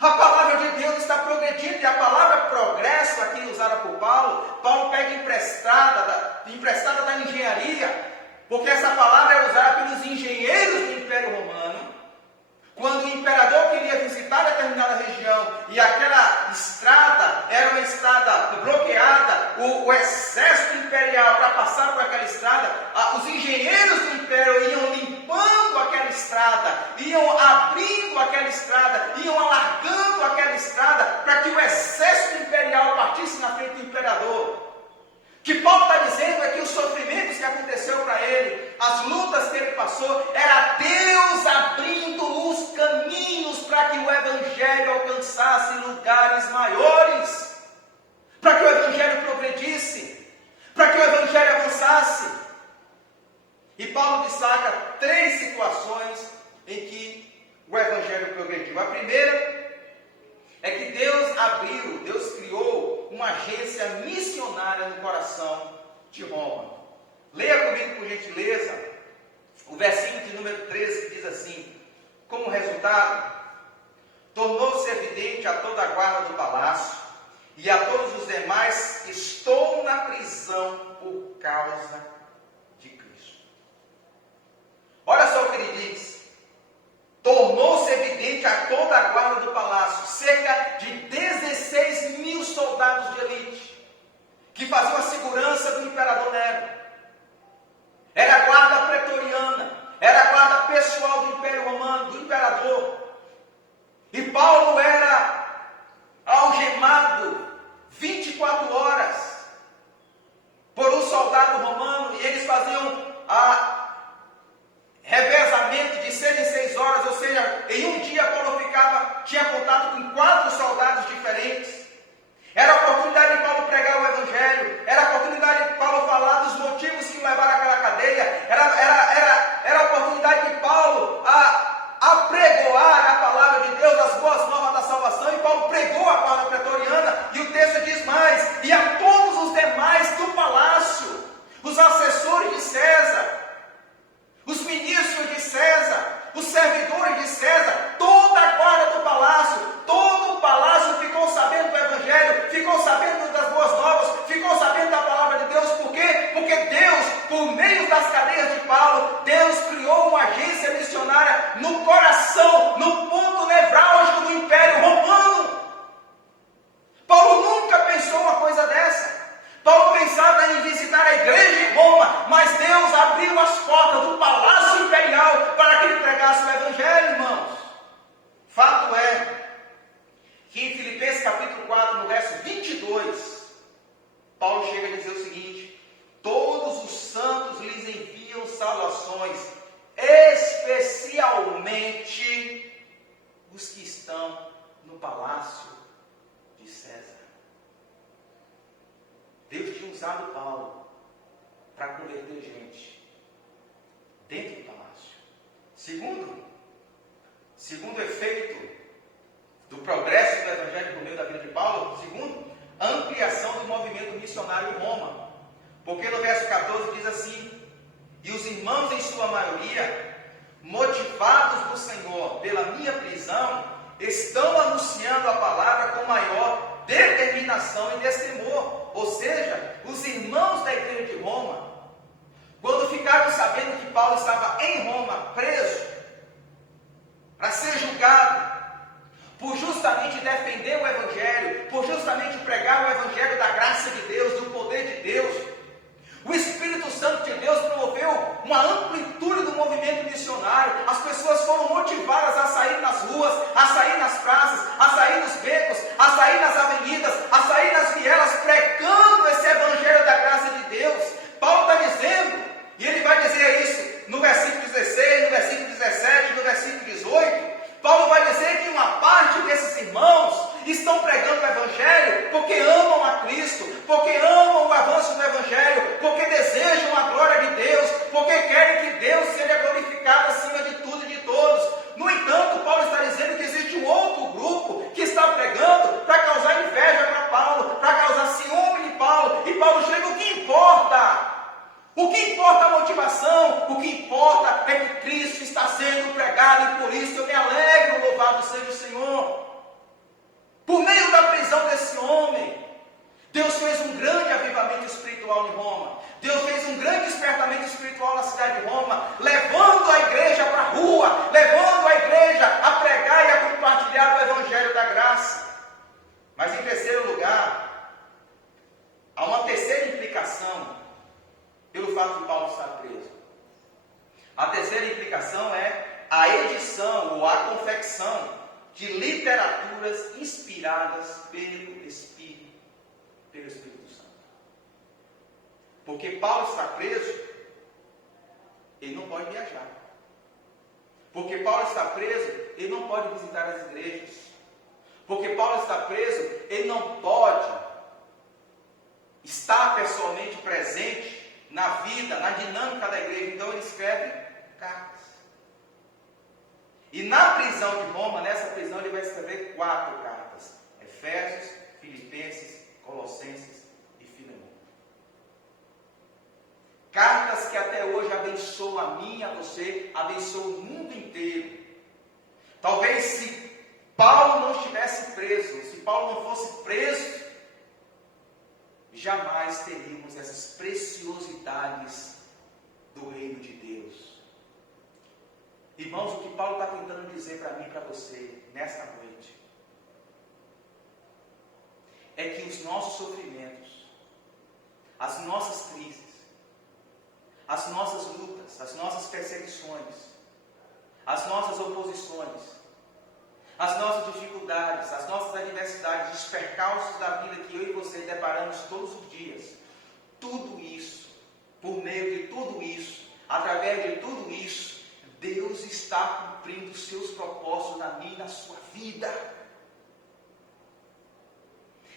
A palavra de Deus está progredindo, e a palavra progresso aqui usada por Paulo pega emprestada da engenharia, porque essa palavra é usada pelos engenheiros do Império Romano, quando o imperador queria visitar determinada região, e aquela estrada era uma estrada bloqueada, o exército imperial, para passar por aquela estrada, os engenheiros do império iam limpando aquela estrada, iam abrindo aquela estrada, iam alargando aquela estrada, para que o exército imperial partisse na frente do imperador. O que Paulo está dizendo é que os sofrimentos que aconteceu para ele, as lutas que ele passou, era Deus abrindo os caminhos para que o Evangelho alcançasse lugares maiores, para que o Evangelho progredisse, para que o Evangelho avançasse. E Paulo destaca 3 situações em que o Evangelho progrediu. A primeira é que Deus criou uma agência missionária no coração de Roma. Leia comigo, por gentileza, o versículo de número 13, que diz assim: como resultado, tornou-se evidente a toda a guarda do palácio e a todos os demais: estou na prisão por causa de Cristo. Olha só o que ele diz: tornou-se evidente a toda a guarda do palácio, cerca de 16 mil soldados de elite, que faziam a segurança do imperador Nero. Era a guarda pretoriana, era a guarda pessoal do Império Romano, do imperador. E Paulo era algemado 24 horas por um soldado romano, e eles faziam revezamento de 6 em 6 horas, ou seja, em um dia Paulo tinha contato com 4 soldados diferentes. Era a oportunidade de Paulo pregar o Evangelho, era a oportunidade de Paulo falar dos motivos que o levaram àquela cadeia, era a oportunidade de Paulo apregoar a palavra de Deus, as boas novas da salvação, e Paulo pregou a guarda pretoriana, e o texto diz mais: e a todos os demais do palácio, os assessores de César, os ministros de César, os servidores de César, toda a guarda do palácio, todo o palácio ficou sabendo do Evangelho, ficou sabendo das boas novas, ficou sabendo da palavra de Deus. Por quê? Porque Deus, por meio das cadeias de Paulo, Deus criou uma agência missionária no coração, no ponto nevrálgico do Império Romano. Paulo nunca pensou uma coisa dessa. Paulo pensava em visitar a igreja em Roma, mas Deus abriu as portas do palácio imperial para que ele pregasse o Evangelho, irmãos. Fato é que em Filipenses capítulo 4, no verso 22, Paulo chega a dizer o seguinte: todos os santos lhes enviam saudações, especialmente os que estão no palácio de César. Deus tinha usado Paulo para converter gente dentro do palácio. Segundo efeito do progresso do Evangelho por meio da vida de Paulo, segundo, a ampliação do movimento missionário em Roma. Porque no verso 14 diz assim: e os irmãos, em sua maioria, motivados do Senhor pela minha prisão, estão anunciando a palavra com maior determinação e destemor. Ou seja, os irmãos da igreja de Roma, quando ficaram sabendo que Paulo estava em Roma, preso, para ser julgado, por justamente defender o Evangelho, por justamente pregar o Evangelho da graça de Deus, do poder de Deus, o Espírito Santo de Deus promoveu uma amplitude do movimento missionário. As pessoas foram motivadas a sair nas ruas, a sair nas praças, a sair nos becos, a sair nas avenidas, a sair nas vielas, pregando esse Evangelho da graça de Deus. Paulo está dizendo, e ele vai dizer isso no versículo 16, no versículo 17, no versículo 18, Paulo vai dizer que uma parte desses irmãos estão pregando o Evangelho porque amam a Cristo, avanço do Evangelho, porque desejam a glória de Deus, porque querem que Deus seja glorificado acima de tudo e de todos. No entanto, Paulo está dizendo que existe um outro grupo que está pregando para causar inveja para Paulo, para causar ciúme de Paulo. E Paulo chega: o que importa? O que importa a motivação? O que importa é que Cristo está sendo pregado, e por isso eu me alegro, louvado seja o Senhor. Por meio da prisão desse homem, Deus fez um grande avivamento espiritual em Roma. Deus fez um grande despertamento espiritual na cidade de Roma, levando a igreja para a rua, levando a igreja a pregar e a compartilhar o Evangelho da graça. Mas em terceiro lugar, há uma terceira implicação pelo fato de Paulo estar preso. A terceira implicação é a edição ou a confecção de literaturas inspiradas pelo Espírito Santo. Porque Paulo está preso, ele não pode viajar. Porque Paulo está preso, ele não pode visitar as igrejas. Porque Paulo está preso, ele não pode estar pessoalmente presente na vida, na dinâmica da igreja. Então ele escreve cartas. E na prisão de Roma, nessa prisão, ele vai escrever 4 cartas: Efésios, Filipenses, Colossenses e Filemão. Cartas que até hoje abençoam a mim e a você, abençoam o mundo inteiro. Talvez se Paulo não estivesse preso, se Paulo não fosse preso, jamais teríamos essas preciosidades do reino de Deus. Irmãos, o que Paulo está tentando dizer para mim e para você nesta noite é que os nossos sofrimentos, as nossas crises, as nossas lutas, as nossas perseguições, as nossas oposições, as nossas dificuldades, as nossas adversidades, os percalços da vida que eu e você deparamos todos os dias, tudo isso, por meio de tudo isso, através de tudo isso, Deus está cumprindo os seus propósitos na minha e na sua vida.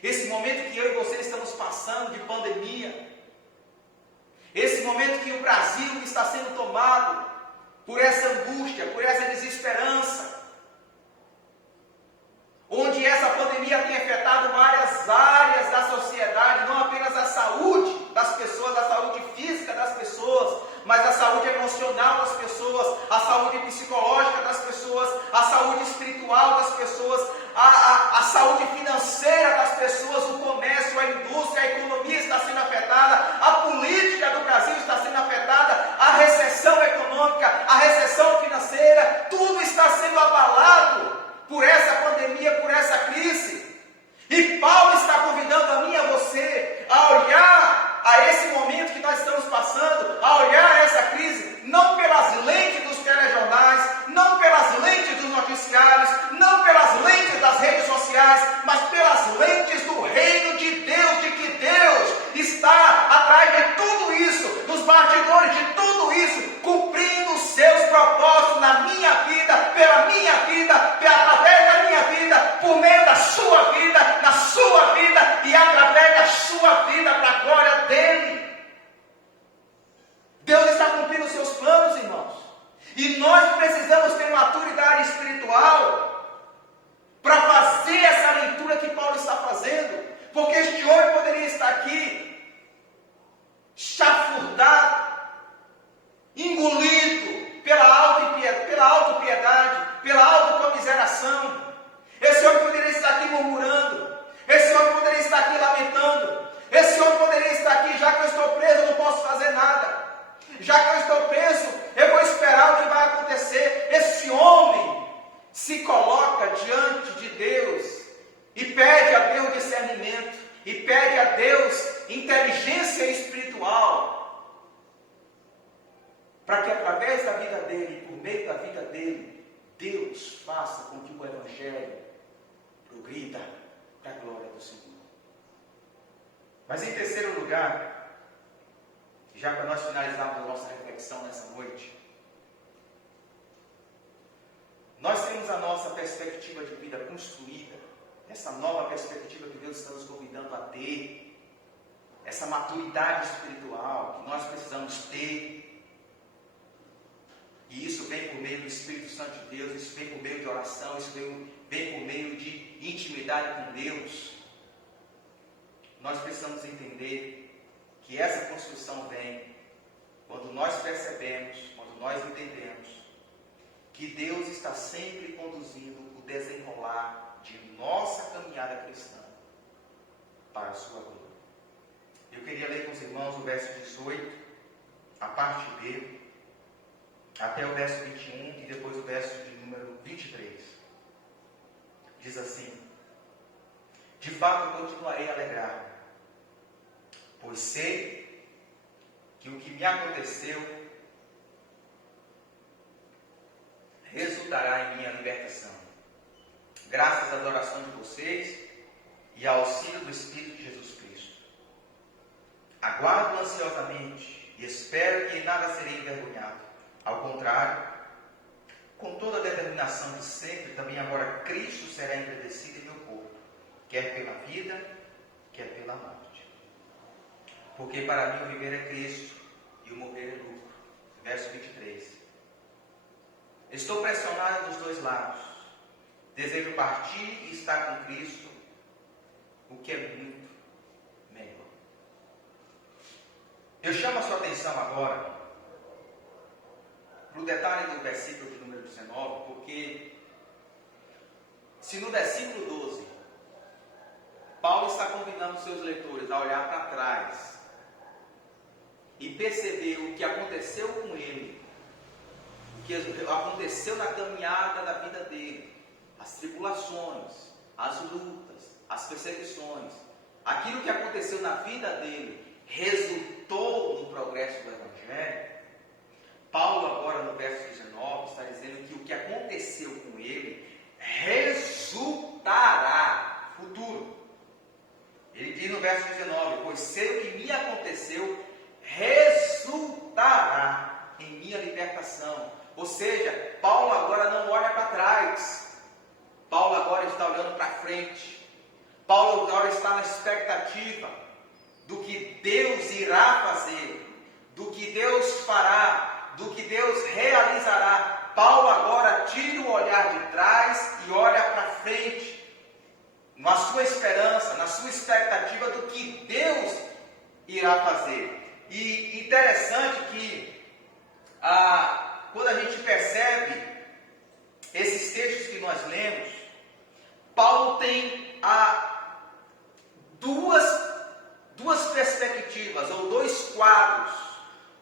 Esse momento que eu e você estamos passando de pandemia, esse momento que o Brasil está sendo tomado por essa angústia, por essa desesperança, onde essa pandemia tem afetado várias áreas da sociedade, não apenas a saúde das pessoas, a saúde física das pessoas, mas a saúde emocional das pessoas, a saúde psicológica das pessoas, a saúde espiritual das pessoas, a saúde financeira das pessoas, o comércio, a indústria, a economia está sendo afetada, a política do Brasil está sendo afetada, a recessão econômica, a recessão financeira, tudo está sendo abalado por essa pandemia, por essa crise. E Paulo está convidando a mim e a você a olhar a esse momento que nós estamos passando, a olhar essa crise, não pelas lentes dos telejornais, não pelas lentes dos noticiários, não pelas lentes das redes sociais, mas pelas lentes do reino de Deus, de que Deus está atrás de tudo isso, nos bastidores de tudo isso, cumprindo os seus propósitos na minha vida, pela minha vida, através da minha vida, por meio da sua vida, na sua vida e através da sua vida, para a glória dele. Deus está cumprindo os seus planos, irmãos, e nós precisamos ter maturidade espiritual para fazer essa leitura que Paulo está fazendo, porque este homem poderia estar aqui chafurdado, engolido pela autopiedade, pela autocomiseração. Esse homem poderia estar aqui murmurando, esse homem poderia estar aqui lamentando, esse homem poderia estar aqui: já que eu estou preso, eu não posso fazer nada, já que eu estou preso, eu vou esperar o que vai acontecer. Esse homem se coloca diante de Deus e pede a Deus discernimento, e pede a Deus inteligência espiritual, para que através da vida dele, por meio da vida dele, Deus faça com que o Evangelho progrida para a glória do Senhor. Mas em terceiro lugar, já para nós finalizarmos a nossa reflexão nessa noite, nós temos a nossa perspectiva de vida construída, essa nova perspectiva que Deus está nos convidando a ter, essa maturidade espiritual que nós precisamos ter. E isso vem por meio do Espírito Santo de Deus, isso vem por meio de oração, isso vem por meio de intimidade com Deus. Nós precisamos entender que essa construção vem quando nós percebemos, quando nós entendemos que Deus está sempre conduzindo o desenrolar de nossa caminhada cristã para a sua glória. Eu queria ler com os irmãos o verso 18, a parte B, até o verso 21 e depois o verso de número 23. Diz assim: de fato continuarei a alegrar-me, pois sei que o que me aconteceu resultará em minha libertação, graças às orações de vocês e ao auxílio do Espírito de Jesus Cristo. Aguardo ansiosamente e espero que em nada serei envergonhado. Ao contrário, com toda a determinação de sempre, também agora Cristo será engrandecido em meu corpo, quer pela vida, quer pela morte. Porque para mim o viver é Cristo e o morrer é lucro. Verso 23. Estou pressionado dos dois lados. Desejo partir e estar com Cristo, o que é muito melhor. Eu chamo a sua atenção agora para o detalhe do versículo de número 19, porque se no versículo 12 Paulo está convidando seus leitores a olhar para trás e perceber o que aconteceu com ele, o que aconteceu na caminhada da vida dele, as tribulações, as lutas, as perseguições, aquilo que aconteceu na vida dele resultou no progresso do Evangelho. Paulo agora no verso 19 está dizendo que o que aconteceu com ele resultará futuro. Ele diz no verso 19: pois sei o que me aconteceu resultará em minha libertação. Ou seja, Paulo agora não olha para trás, Paulo agora está olhando para frente. Paulo agora está na expectativa do que Deus irá fazer, do que Deus fará, do que Deus realizará. Paulo agora tira o olhar de trás e olha para frente, na sua esperança, na sua expectativa do que Deus irá fazer. E interessante que quando a gente percebe esses textos que nós lemos, Paulo tem duas perspectivas, ou dois quadros,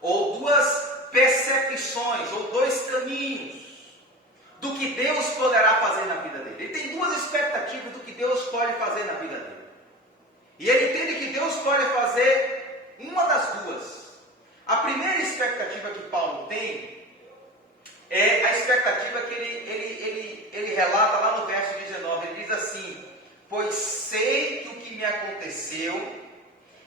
ou duas percepções, ou dois caminhos do que Deus poderá fazer na vida dele. Ele tem duas expectativas do que Deus pode fazer na vida dele. E ele entende que Deus pode fazer uma das duas. A primeira expectativa que Paulo tem é a expectativa que ele relata lá no verso 19. Ele diz assim: pois sei que o que me aconteceu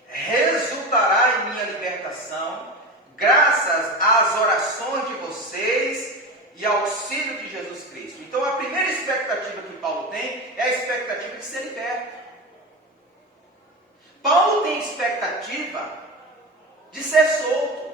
resultará em minha libertação, graças às orações de vocês e ao auxílio de Jesus Cristo. Então a primeira expectativa que Paulo tem é a expectativa de ser liberto. Paulo tem expectativa de ser solto.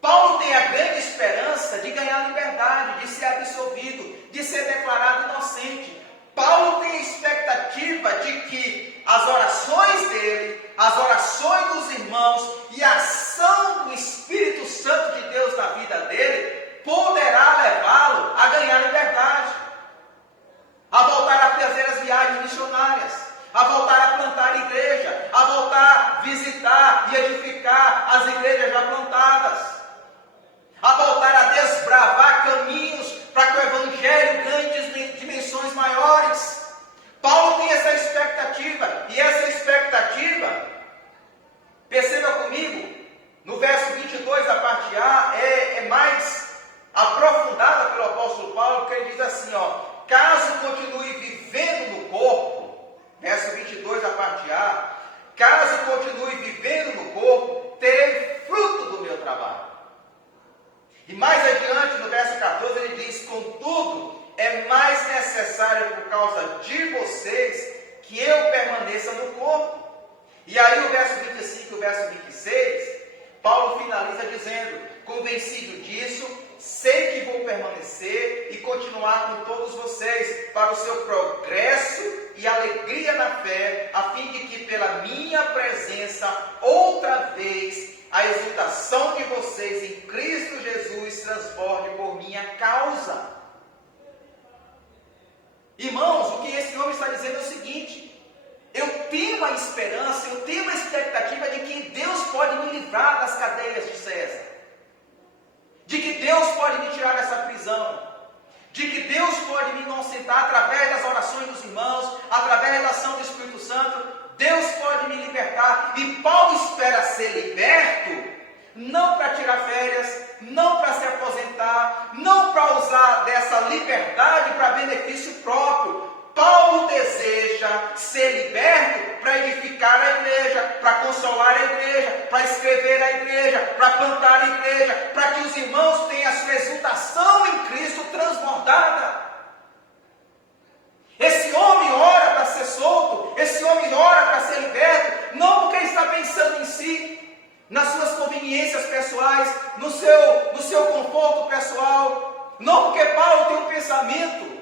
Paulo tem a grande esperança de ganhar liberdade, de ser absolvido, de ser declarado inocente. Paulo tem a expectativa de que as orações dele, as orações dos irmãos e a ação do Espírito Santo de Deus na vida dele poderá levá-lo a ganhar liberdade, a voltar a fazer as viagens missionárias, a voltar a plantar igreja, a voltar a visitar e edificar as igrejas já plantadas, a voltar a desbravar caminhos para que o Evangelho ganhe dimensões maiores. Paulo tem essa expectativa, e essa expectativa, perceba comigo, no verso 22, a parte A, é mais aprofundada pelo apóstolo Paulo, porque ele diz assim, caso continue vivendo no corpo, verso 22, a parte A, caso continue vivendo no corpo, terei fruto do meu trabalho. E mais adiante, no verso 14, ele diz: contudo, é mais necessário por causa de vocês que eu permaneça no corpo. convencido disso, sei que vou permanecer e continuar com todos vocês para o seu progresso e alegria na fé, a fim de que pela minha presença, outra vez, a exultação de vocês em Cristo Jesus transborde por minha causa. Irmãos, o que esse homem está dizendo é o seguinte: eu tenho a esperança, eu tenho a expectativa de que Deus pode me livrar das cadeias de César, de que Deus pode me tirar dessa prisão, de que Deus pode me inocentar através das orações dos irmãos, através da ação do Espírito Santo. Deus pode me libertar, e Paulo espera ser liberto, não para tirar férias, não para se aposentar, não para usar dessa liberdade para benefício próprio. Paulo deseja ser liberto para edificar a igreja, para consolar a igreja, para escrever a igreja, para plantar a igreja, para que os irmãos tenham a sua exultação em Cristo transbordada. Esse homem ora para ser solto, esse homem ora para ser liberto, não porque está pensando em si, nas suas conveniências pessoais, no seu conforto pessoal, não porque Paulo tem um pensamento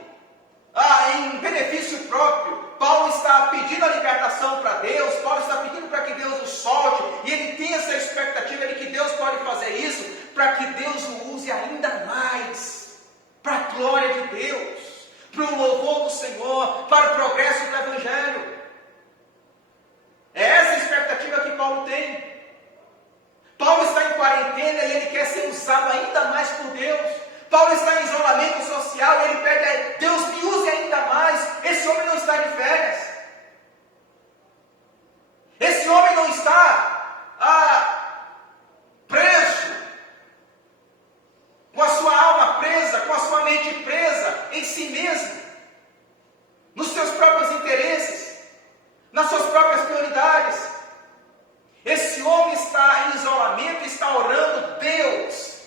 em benefício próprio. Paulo está pedindo a libertação para Deus, Paulo está pedindo para que Deus o solte, e ele tem essa expectativa de que Deus pode fazer isso, para que Deus o use ainda mais, para a glória de Deus, para o louvor do Senhor, para o progresso do Evangelho. É essa a expectativa que Paulo tem. Paulo está em quarentena e ele quer ser usado ainda mais por Deus. Paulo está em isolamento social e ele pede a Deus, me use ainda mais. Esse homem não está de férias. Esse homem não está preso, com a sua alma presa, com a sua mente presa em si mesmo, nos seus próprios interesses, nas suas próprias prioridades. Esse homem está em isolamento, está orando: Deus,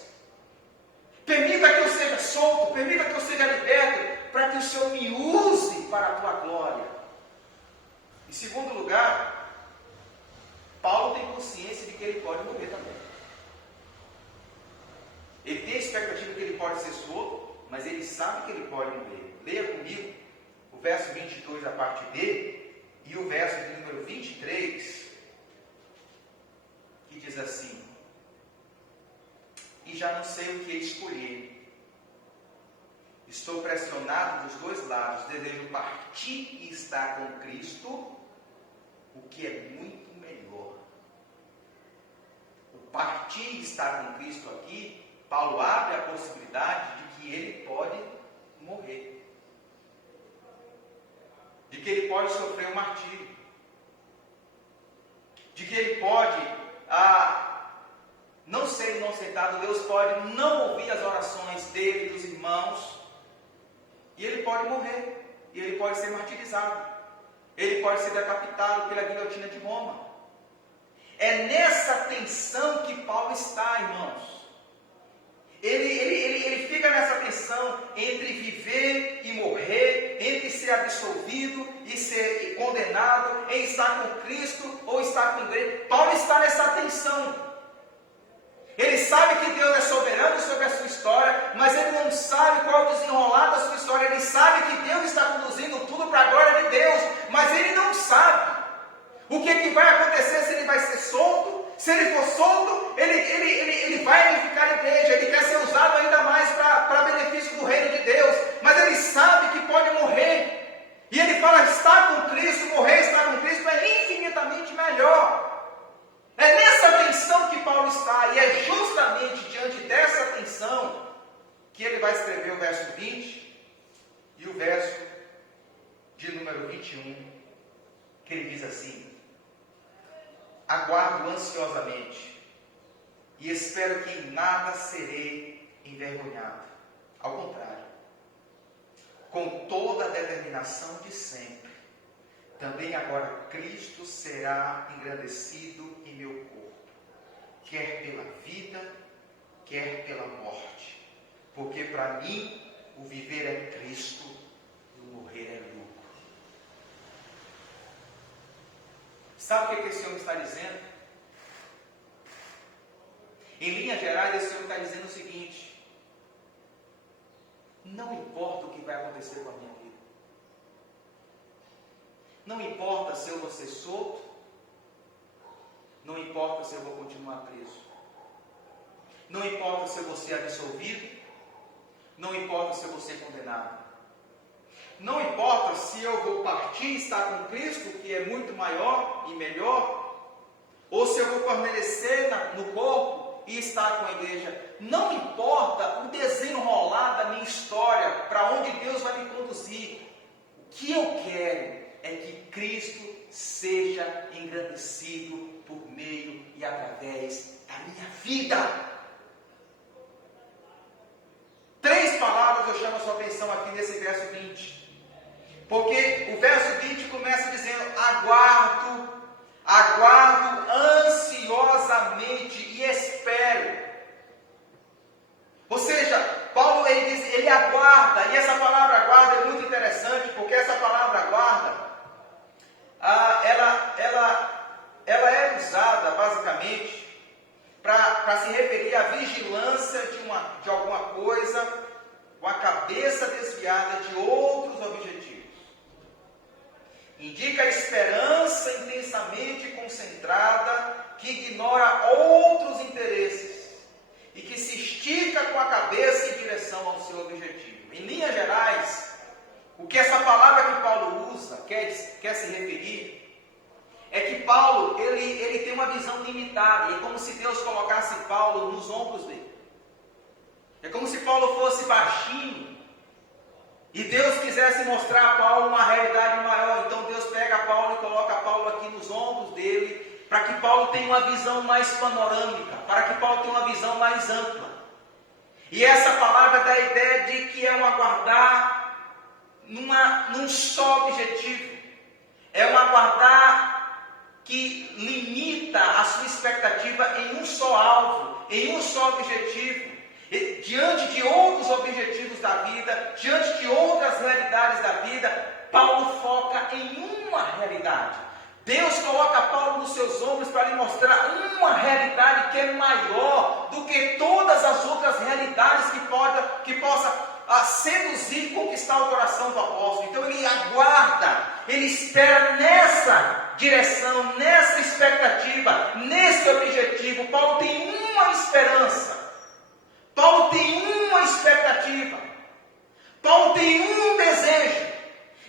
permita que eu seja solto, permita que eu seja liberto, para que o Senhor me use para a tua glória. Em segundo lugar, Paulo tem consciência de que ele pode morrer também. Ele tem a expectativa que ele pode ser solto, mas ele sabe que ele pode morrer. Leia comigo o verso 22, a parte B, e o verso de número 23, que diz assim: e já não sei o que escolher. Estou pressionado dos dois lados, desejo partir e estar com Cristo, o que é muito melhor. O partir e estar com Cristo aqui, Paulo abre a possibilidade de que ele pode morrer, de que ele pode sofrer um martírio, de que ele pode não ser inocentado. Deus pode não ouvir as orações dele e dos irmãos, e ele pode morrer, e ele pode ser martirizado, ele pode ser decapitado pela guilhotina de Roma. É nessa tensão que Paulo está, irmãos. Ele fica nessa tensão entre viver e morrer, entre ser absolvido e ser condenado, em estar com Cristo ou estar com a igreja. Paulo está nessa tensão. Ele sabe que Deus é soberano sobre a sua história, mas ele não sabe qual é o desenrolar da sua história. Ele sabe que Deus está conduzindo tudo para a glória de Deus, mas ele não sabe o que vai acontecer, se ele vai ser solto. Se ele for solto, ele vai edificar a igreja, ele quer ser usado ainda mais para benefício do reino de Deus, mas ele sabe que pode morrer. E ele fala: estar com Cristo, morrer, estar com Cristo é infinitamente melhor. É nessa tensão que Paulo está, e é justamente diante dessa tensão que ele vai escrever o verso 20 e o verso de número 21, que ele diz assim: aguardo ansiosamente e espero que em nada serei envergonhado. Ao contrário, com toda a determinação de sempre, também agora Cristo será engrandecido em meu corpo, quer pela vida, quer pela morte. Porque para mim o viver é Cristo e o morrer é lucro. Sabe o que esse homem está dizendo? Em linhas gerais, esse Senhor está dizendo o seguinte: não importa o que vai acontecer com a minha vida. Não importa se eu vou ser solto. Não importa se eu vou continuar preso. Não importa se eu vou ser absolvido. Não importa se eu vou ser condenado. Não importa se eu vou partir e estar com Cristo, que é muito maior e melhor, ou se eu vou permanecer no corpo e estar com a igreja. Não importa o desenrolar da minha história, para onde Deus vai me conduzir. O que eu quero é que Cristo seja engrandecido por meio e através da minha vida. 3 palavras eu chamo a sua atenção aqui nesse verso 20. Porque o verso 20 começa dizendo: aguardo ansiosamente e espero. Ou seja, Paulo ele diz, ele aguarda, e essa palavra aguarda é muito interessante, porque essa palavra aguarda, ela é usada basicamente para se referir à vigilância de alguma coisa, com a cabeça desviada de outros objetivos. Indica a esperança intensamente concentrada, que ignora outros interesses e que se estica com a cabeça em direção ao seu objetivo. Em linhas gerais, o que essa palavra que Paulo usa quer se referir é que Paulo ele tem uma visão limitada. É como se Deus colocasse Paulo nos ombros dele. É como se Paulo fosse baixinho e Deus quisesse mostrar a Paulo uma realidade maior. Então Deus pega Paulo e coloca Paulo aqui nos ombros dele, para que Paulo tenha uma visão mais panorâmica, para que Paulo tenha uma visão mais ampla. E essa palavra dá a ideia de que é um aguardar num só objetivo. É um aguardar que limita a sua expectativa em um só alvo, em um só objetivo. Diante de outros objetivos da vida, diante de outras realidades da vida, Paulo foca em uma realidade. Deus coloca Paulo nos seus ombros para lhe mostrar uma realidade que é maior do que todas as outras realidades que possa seduzir e conquistar o coração do apóstolo. Então ele aguarda, ele espera nessa direção, nessa expectativa, nesse objetivo. Paulo tem uma esperança. Paulo tem uma expectativa. Paulo tem um desejo.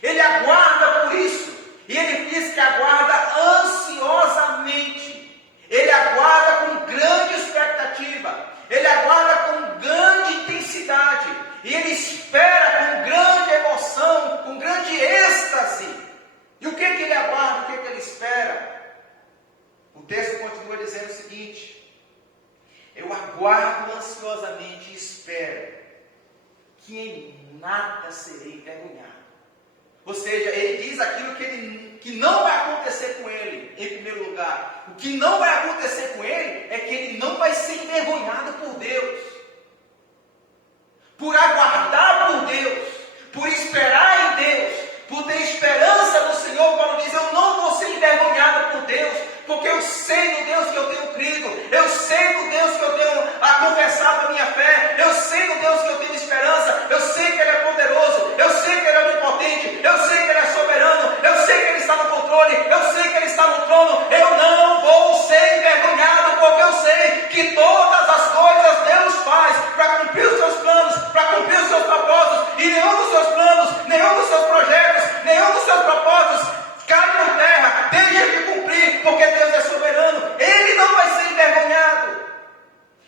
Ele aguarda por isso. E ele diz que aguarda ansiosamente. Ele aguarda com grande expectativa. Ele aguarda com grande intensidade. E ele espera com grande emoção, com grande êxtase. E o que ele aguarda? O que ele espera? O texto continua dizendo o seguinte: eu aguardo ansiosamente e espero que em nada serei envergonhado. Ou seja, ele diz aquilo que não vai acontecer com ele, em primeiro lugar. O que não vai acontecer com ele é que ele não vai ser envergonhado por Deus. Por aguardar por Deus, por esperar em Deus, por ter esperança no Senhor. Paulo diz: eu não vou ser envergonhado por Deus, porque eu sei no Deus que eu tenho crido, eu sei no Deus que eu tenho confessado a minha fé, eu sei no Deus que eu tenho esperança, eu sei que Ele é poderoso, eu sei que Ele é onipotente, eu sei que Ele é soberano, eu sei que Ele está no controle, eu sei que Ele está no trono. Eu não vou ser envergonhado, porque eu sei que todas as coisas Deus faz para cumprir os seus planos, para cumprir os seus propósitos, e nenhum dos seus planos, nenhum dos seus projetos, nenhum dos seus propósitos cai por terra, deixa de cumprir, porque Deus é soberano. Ele não vai ser envergonhado.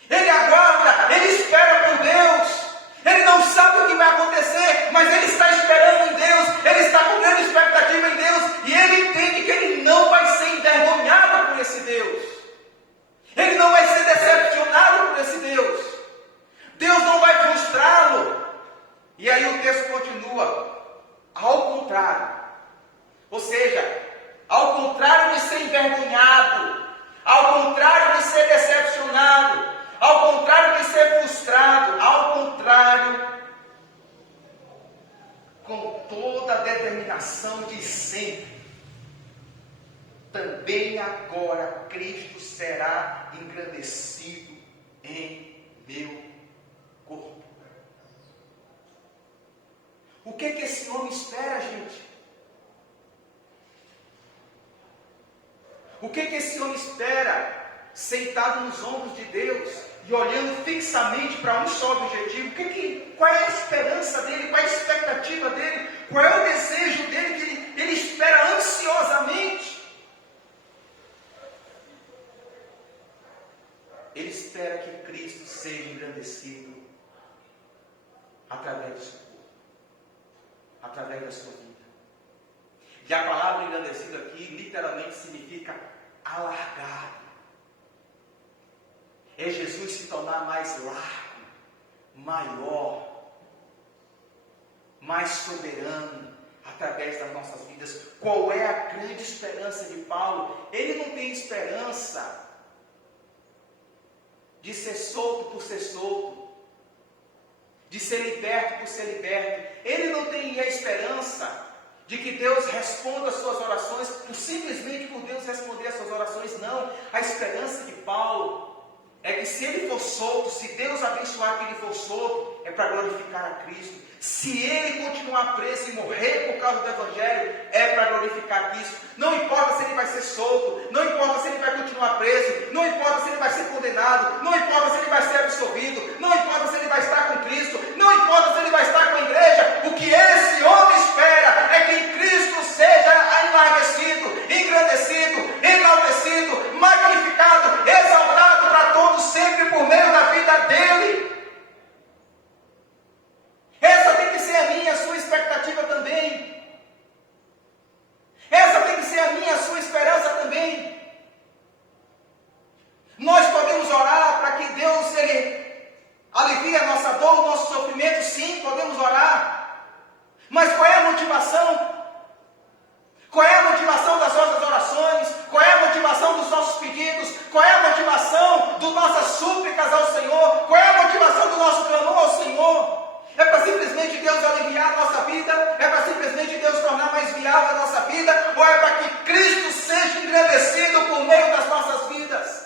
Ele aguarda, ele espera por Deus. Ele não sabe o que vai acontecer, mas ele está esperando em Deus, ele está com grande expectativa em Deus, e ele entende que ele não vai ser envergonhado por esse Deus. Ele não vai ser decepcionado por esse Deus. Deus não vai frustrá-lo. E aí o texto continua: ao contrário. Ou seja, ao contrário de ser envergonhado, ao contrário de ser decepcionado, ao contrário de ser frustrado, ao contrário, com toda a determinação de sempre, também agora Cristo será engrandecido em meu corpo. O que esse homem espera, gente? O que esse homem espera, sentado nos ombros de Deus e olhando fixamente para um só objetivo? Qual é a esperança dele? Qual é a expectativa dele? Qual é o desejo dele que ele espera ansiosamente? Ele espera que Cristo seja engrandecido através do seu corpo, através da sua vida. E a palavra engrandecido aqui literalmente significa alargado. É Jesus se tornar mais largo, maior, mais soberano através das nossas vidas. Qual é a grande esperança de Paulo? Ele não tem esperança de ser solto por ser solto, de ser liberto por ser liberto. Ele não tem a esperança de que Deus responda as suas orações simplesmente por Deus responder as suas orações. Não. A esperança de Paulo é que se ele for solto, se Deus abençoar que ele for solto, é para glorificar a Cristo. Se ele continuar preso e morrer por causa do Evangelho, é para glorificar Cristo. Não importa se ele vai ser solto, não importa se ele vai continuar preso, não importa se ele vai ser condenado, não importa se ele vai ser absolvido, não importa se ele vai estar com Cristo, não importa se ele vai estar com a igreja. O que esse homem espera é que em Cristo seja enlarguecido, engrandecido, enaltecido, magnificado, exaltado para todos sempre por meio da vida dele. Essa tem que ser a minha, a sua expectativa também. Essa tem que ser a minha, a sua esperança também. Nós podemos orar para que Deus alivie a nossa dor, o nosso sofrimento. Sim, podemos orar. Mas qual é a motivação? Qual é a motivação das nossas orações? Qual é a motivação dos nossos pedidos? Qual é a motivação das nossas súplicas ao Senhor? Qual é a motivação do nosso clamor ao Senhor? É para simplesmente Deus aliviar a nossa vida? É para simplesmente Deus tornar mais viável a nossa vida? Ou é para que Cristo seja engrandecido por meio das nossas vidas?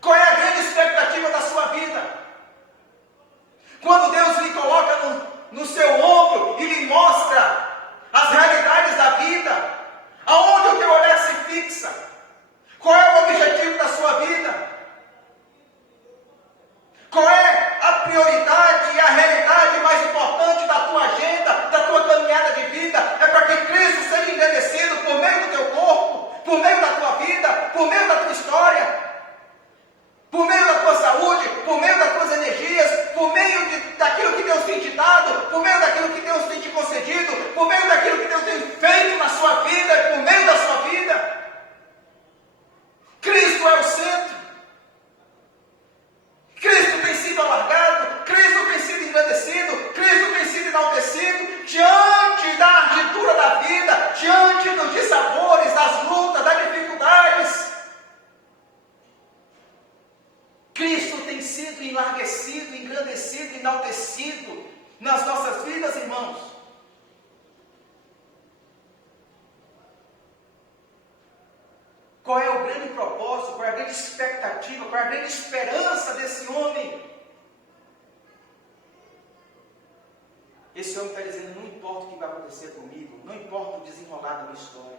Qual é a grande expectativa da sua vida? Quando Deus lhe coloca no seu ombro e lhe mostra as realidades da vida, aonde o teu olhar se fixa? Qual é o objetivo da sua vida? Qual é a prioridade e a realidade mais importante da tua agenda, da tua caminhada de vida? É para que Cristo seja engrandecido por meio do teu corpo, por meio da tua vida, por meio da tua história, por meio da tua saúde, por meio das tuas energias, por meio daquilo que Deus tem te dado, por meio daquilo que Deus tem te concedido, por meio daquilo que Deus tem feito na sua vida, por meio da sua vida. Cristo é o centro. Cristo tem sido alargado, Cristo tem sido engrandecido, Cristo tem sido enaltecido diante da ardidura da vida, diante dos dissabores, das lutas, das dificuldades. Cristo tem sido enlarguecido, engrandecido, enaltecido nas nossas vidas, irmãos. Qual é o grande propósito, qual é a grande expectativa, qual é a grande esperança desse homem? Esse homem está dizendo, não importa o que vai acontecer comigo, não importa o desenrolar da minha história.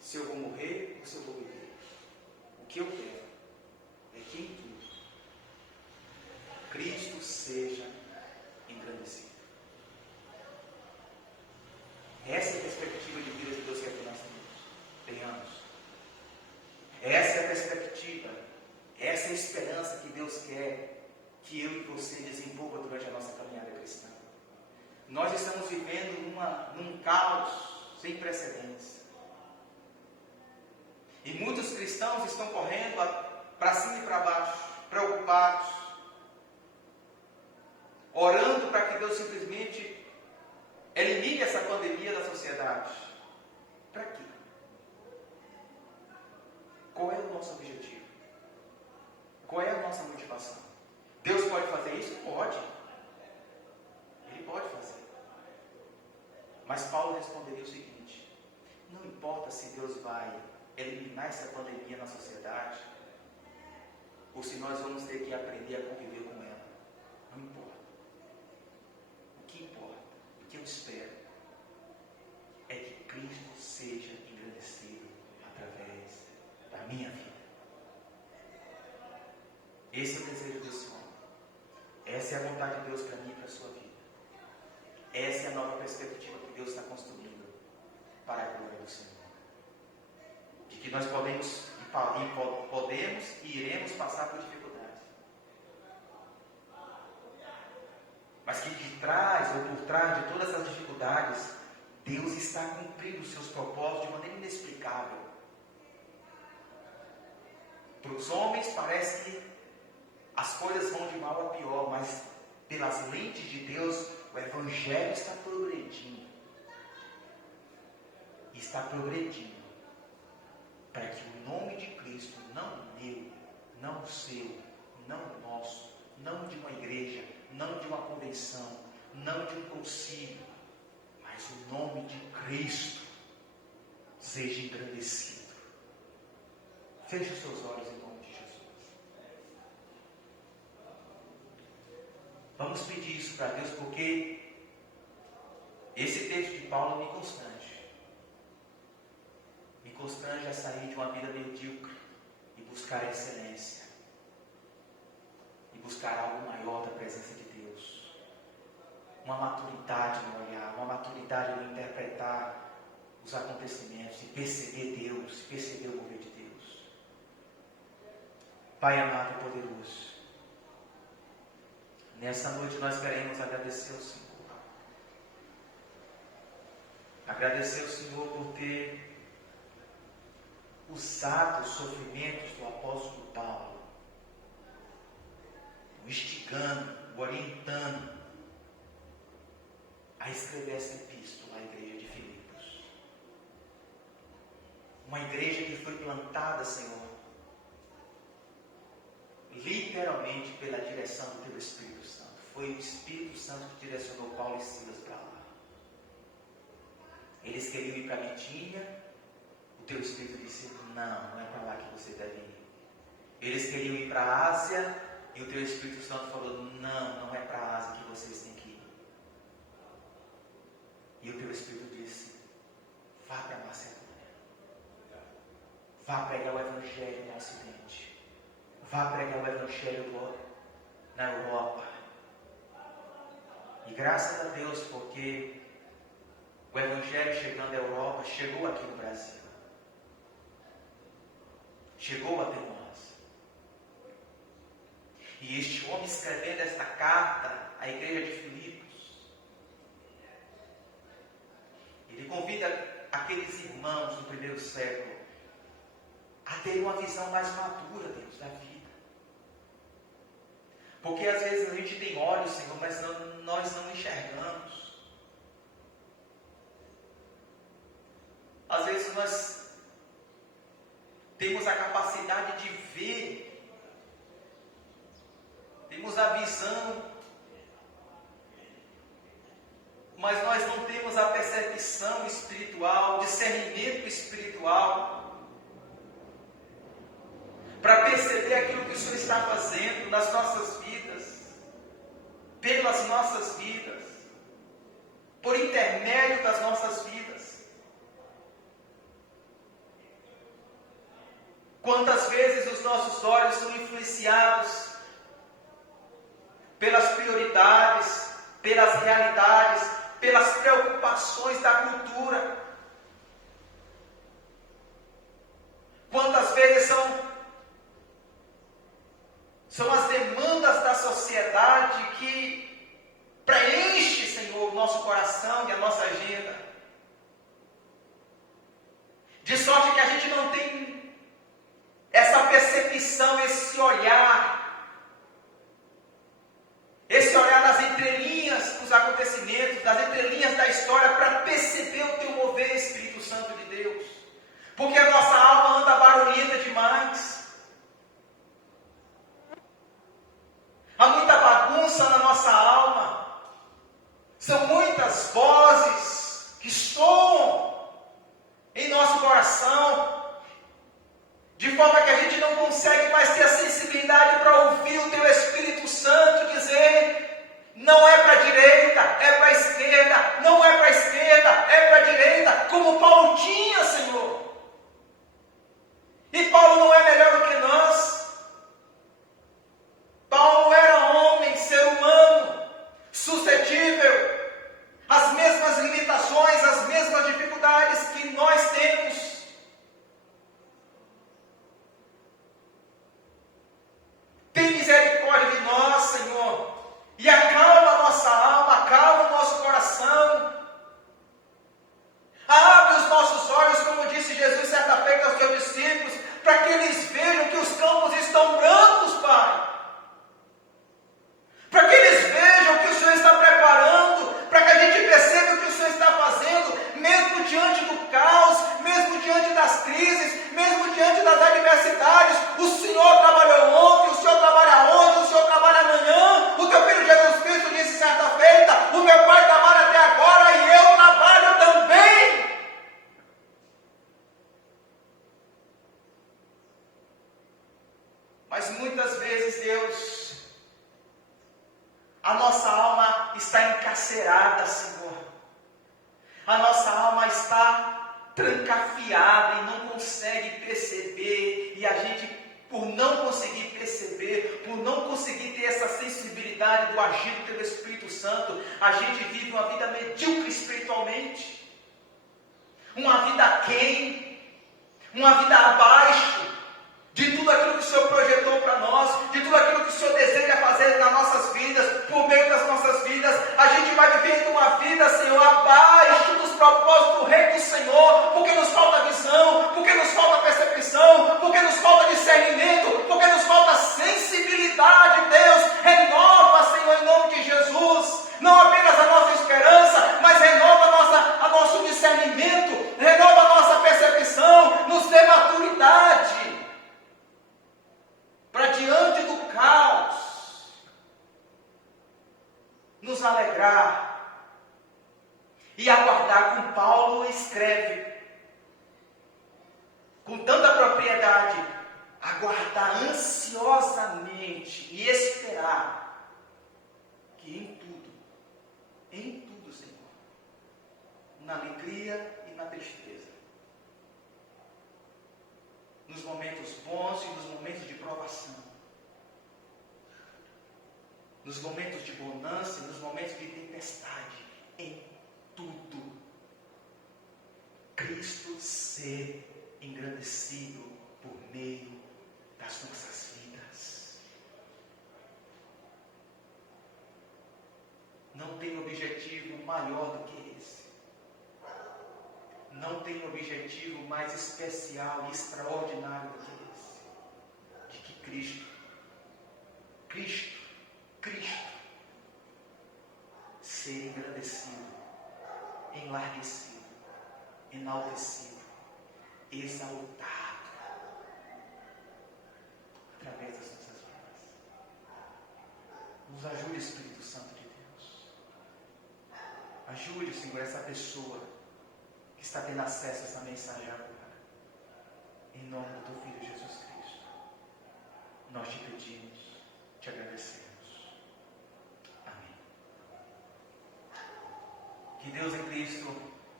Se eu vou morrer ou se eu vou viver. O que eu quero é que em tudo Cristo seja engrandecido. Essa é a perspectiva de vida que Deus quer que nós tenhamos. Essa é a perspectiva, essa é a esperança que Deus quer que eu e você desenvolva durante a nossa caminhada cristã. Nós estamos vivendo num caos sem precedentes. E muitos cristãos estão correndo para cima e para baixo, preocupados, orando para que Deus simplesmente elimine essa pandemia da sociedade. Para quê? Qual é o nosso objetivo? Qual é a nossa motivação? Deus pode fazer isso? Pode. Ele pode fazer. Mas Paulo responderia o seguinte: não importa se Deus vai eliminar essa pandemia na sociedade, ou se nós vamos ter que aprender a conviver com ela. Não importa. O que importa, o que eu espero, é que Cristo seja engrandecido através da minha vida. Esse é o desejo desse homem. Essa é a vontade de Deus para mim e para a sua vida. Essa é a nova perspectiva que Deus está construindo para a glória do Senhor. De que nós podemos e iremos passar por dificuldades. Mas que de trás ou por trás de todas as dificuldades, Deus está cumprindo os seus propósitos de maneira inexplicável. Para os homens parece que as coisas vão de mal a pior, mas pelas lentes de Deus, o Evangelho está progredindo. Está progredindo para que o nome de Cristo, não o meu, não o seu, não o nosso, não de uma igreja, não de uma convenção, não de um concílio, mas o nome de Cristo seja engrandecido. Feche os seus olhos em nome de Jesus. Vamos pedir isso para Deus, porque esse texto de Paulo me constrange. Me constrange a sair de uma vida medíocre e buscar a excelência. E buscar algo maior da presença de Deus. Uma maturidade no olhar, uma maturidade no interpretar os acontecimentos e perceber Deus, perceber o mover de Deus. Pai amado e poderoso, nessa noite nós queremos agradecer ao Senhor. Agradecer ao Senhor por ter usado os sofrimentos do apóstolo Paulo, o instigando, o orientando a escrever essa epístola à igreja de Filipos. Uma igreja que foi plantada, Senhor, literalmente pela direção do Teu Espírito Santo. Foi o Espírito Santo que direcionou Paulo e Silas para lá. Eles queriam ir para Bitínia. O Teu Espírito disse, não é para lá que você deve ir. Eles queriam ir para a Ásia, e o Teu Espírito Santo falou, não é para a Ásia que vocês têm que ir. E o Teu Espírito disse, vá para a Macedônia. Vá pregar o Evangelho no Ocidente. Vá pregar o Evangelho na Europa. E graças a Deus, porque o Evangelho chegando à Europa, chegou aqui no Brasil. Chegou até nós. E este homem escrevendo esta carta à igreja de Filipos, ele convida aqueles irmãos do primeiro século a ter uma visão mais madura, Deus, da vida. Porque às vezes a gente tem olhos, Senhor, mas nós não enxergamos. Às vezes nós temos a capacidade de ver, temos a visão, mas nós não temos a percepção espiritual, discernimento espiritual, para perceber aquilo que o Senhor está fazendo nas nossas vidas, pelas nossas vidas, por intermédio das nossas vidas. Quantas vezes os nossos olhos são influenciados pelas prioridades, pelas realidades, pelas preocupações da cultura. Quantas vezes são as demandas da sociedade que preenche, Senhor, o nosso coração e a nossa agenda. De sorte que a gente não tem essa percepção, esse olhar nas entrelinhas dos acontecimentos, nas entrelinhas da história, para perceber o Teu mover, Espírito Santo de Deus. Porque a nossa alma anda barulhenta demais. Há muita bagunça na nossa alma. São muitas vozes que soam em nosso coração, consegue mais ter a sensibilidade para ouvir o teu Espírito Santo dizer: não é para a direita, é para a esquerda, não é para a esquerda, é para a direita, como Paulo tinha, Senhor. E Paulo não é melhor do que nós. Paulo era homem, ser humano, suscetível às mesmas limitações, às mesmas dificuldades que nós temos. Tem misericórdia de nós, Senhor, e acalma a nossa alma, acalma o nosso coração. Abre os nossos olhos, como disse Jesus certa feita aos seus discípulos, para que eles vejam que os campos estão brancos, Pai. Para que eles vejam o que o Senhor está preparando, para que a gente perceba o que o Senhor está fazendo, mesmo diante do caos, mesmo diante das crises, mesmo diante das adversidades. O Senhor trabalhou ontem, o Senhor trabalha hoje, o Senhor trabalha amanhã. O teu Filho Jesus Cristo disse certa feita: o meu Pai trabalha até agora e eu trabalho também. Mas muitas vezes, Deus, a nossa alma está encarcerada, Senhor. A nossa alma está trancafiada e não consegue perceber. E a gente, por não conseguir perceber, por não conseguir ter essa sensibilidade do agir do Teu Espírito Santo, a gente vive uma vida medíocre espiritualmente. Uma vida aquém, uma vida abaixo de tudo aquilo que o Senhor projetou para nós, de tudo aquilo que o Senhor deseja fazer nas nossas vidas, por meio das nossas vidas. A gente vai vivendo uma vida, Senhor, abaixo dos propósitos do Reino do Senhor, porque nos falta visão, porque nos falta percepção, porque nos falta discernimento, porque nos falta sensibilidade. Deus, renova, Senhor, em nome de Jesus, não apenas a nossa esperança, mas renova o nosso discernimento, renova a nossa percepção, nos dê maturidade, para diante do caos, nos alegrar e aguardar, como Paulo escreve, com tanta propriedade, aguardar ansiosamente e esperar que em tudo, Senhor, na alegria e na tristeza, nos momentos bons e nos momentos de provação, nos momentos de bonança e nos momentos de tempestade, em tudo, Cristo ser engrandecido por meio das nossas vidas. Não tem objetivo maior do que esse. Não tem objetivo mais especial e extraordinário do que esse. De que Cristo ser engrandecido, enlarguecido, enaltecido, exaltado através das nossas vidas. Nos ajude, Espírito Santo de Deus. Ajude, Senhor, essa pessoa que está tendo acesso a essa mensagem agora. Em nome do Teu Filho Jesus Cristo, nós te pedimos, te agradecemos. Amém. Que Deus em Cristo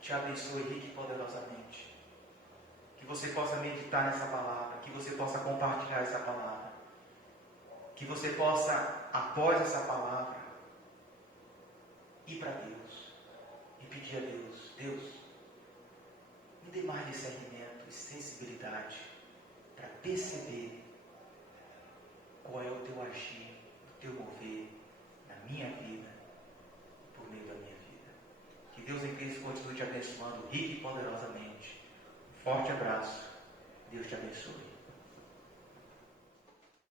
te abençoe rica e poderosamente. Que você possa meditar nessa palavra, que você possa compartilhar essa palavra, que você possa, após essa palavra, ir para Deus e pedir a Deus: Deus, me dê mais discernimento e sensibilidade para perceber qual é o Teu agir, o Teu mover na minha vida, por meio da minha vida. Que Deus em Cristo continue te abençoando rica e poderosamente. Um forte abraço. Deus te abençoe.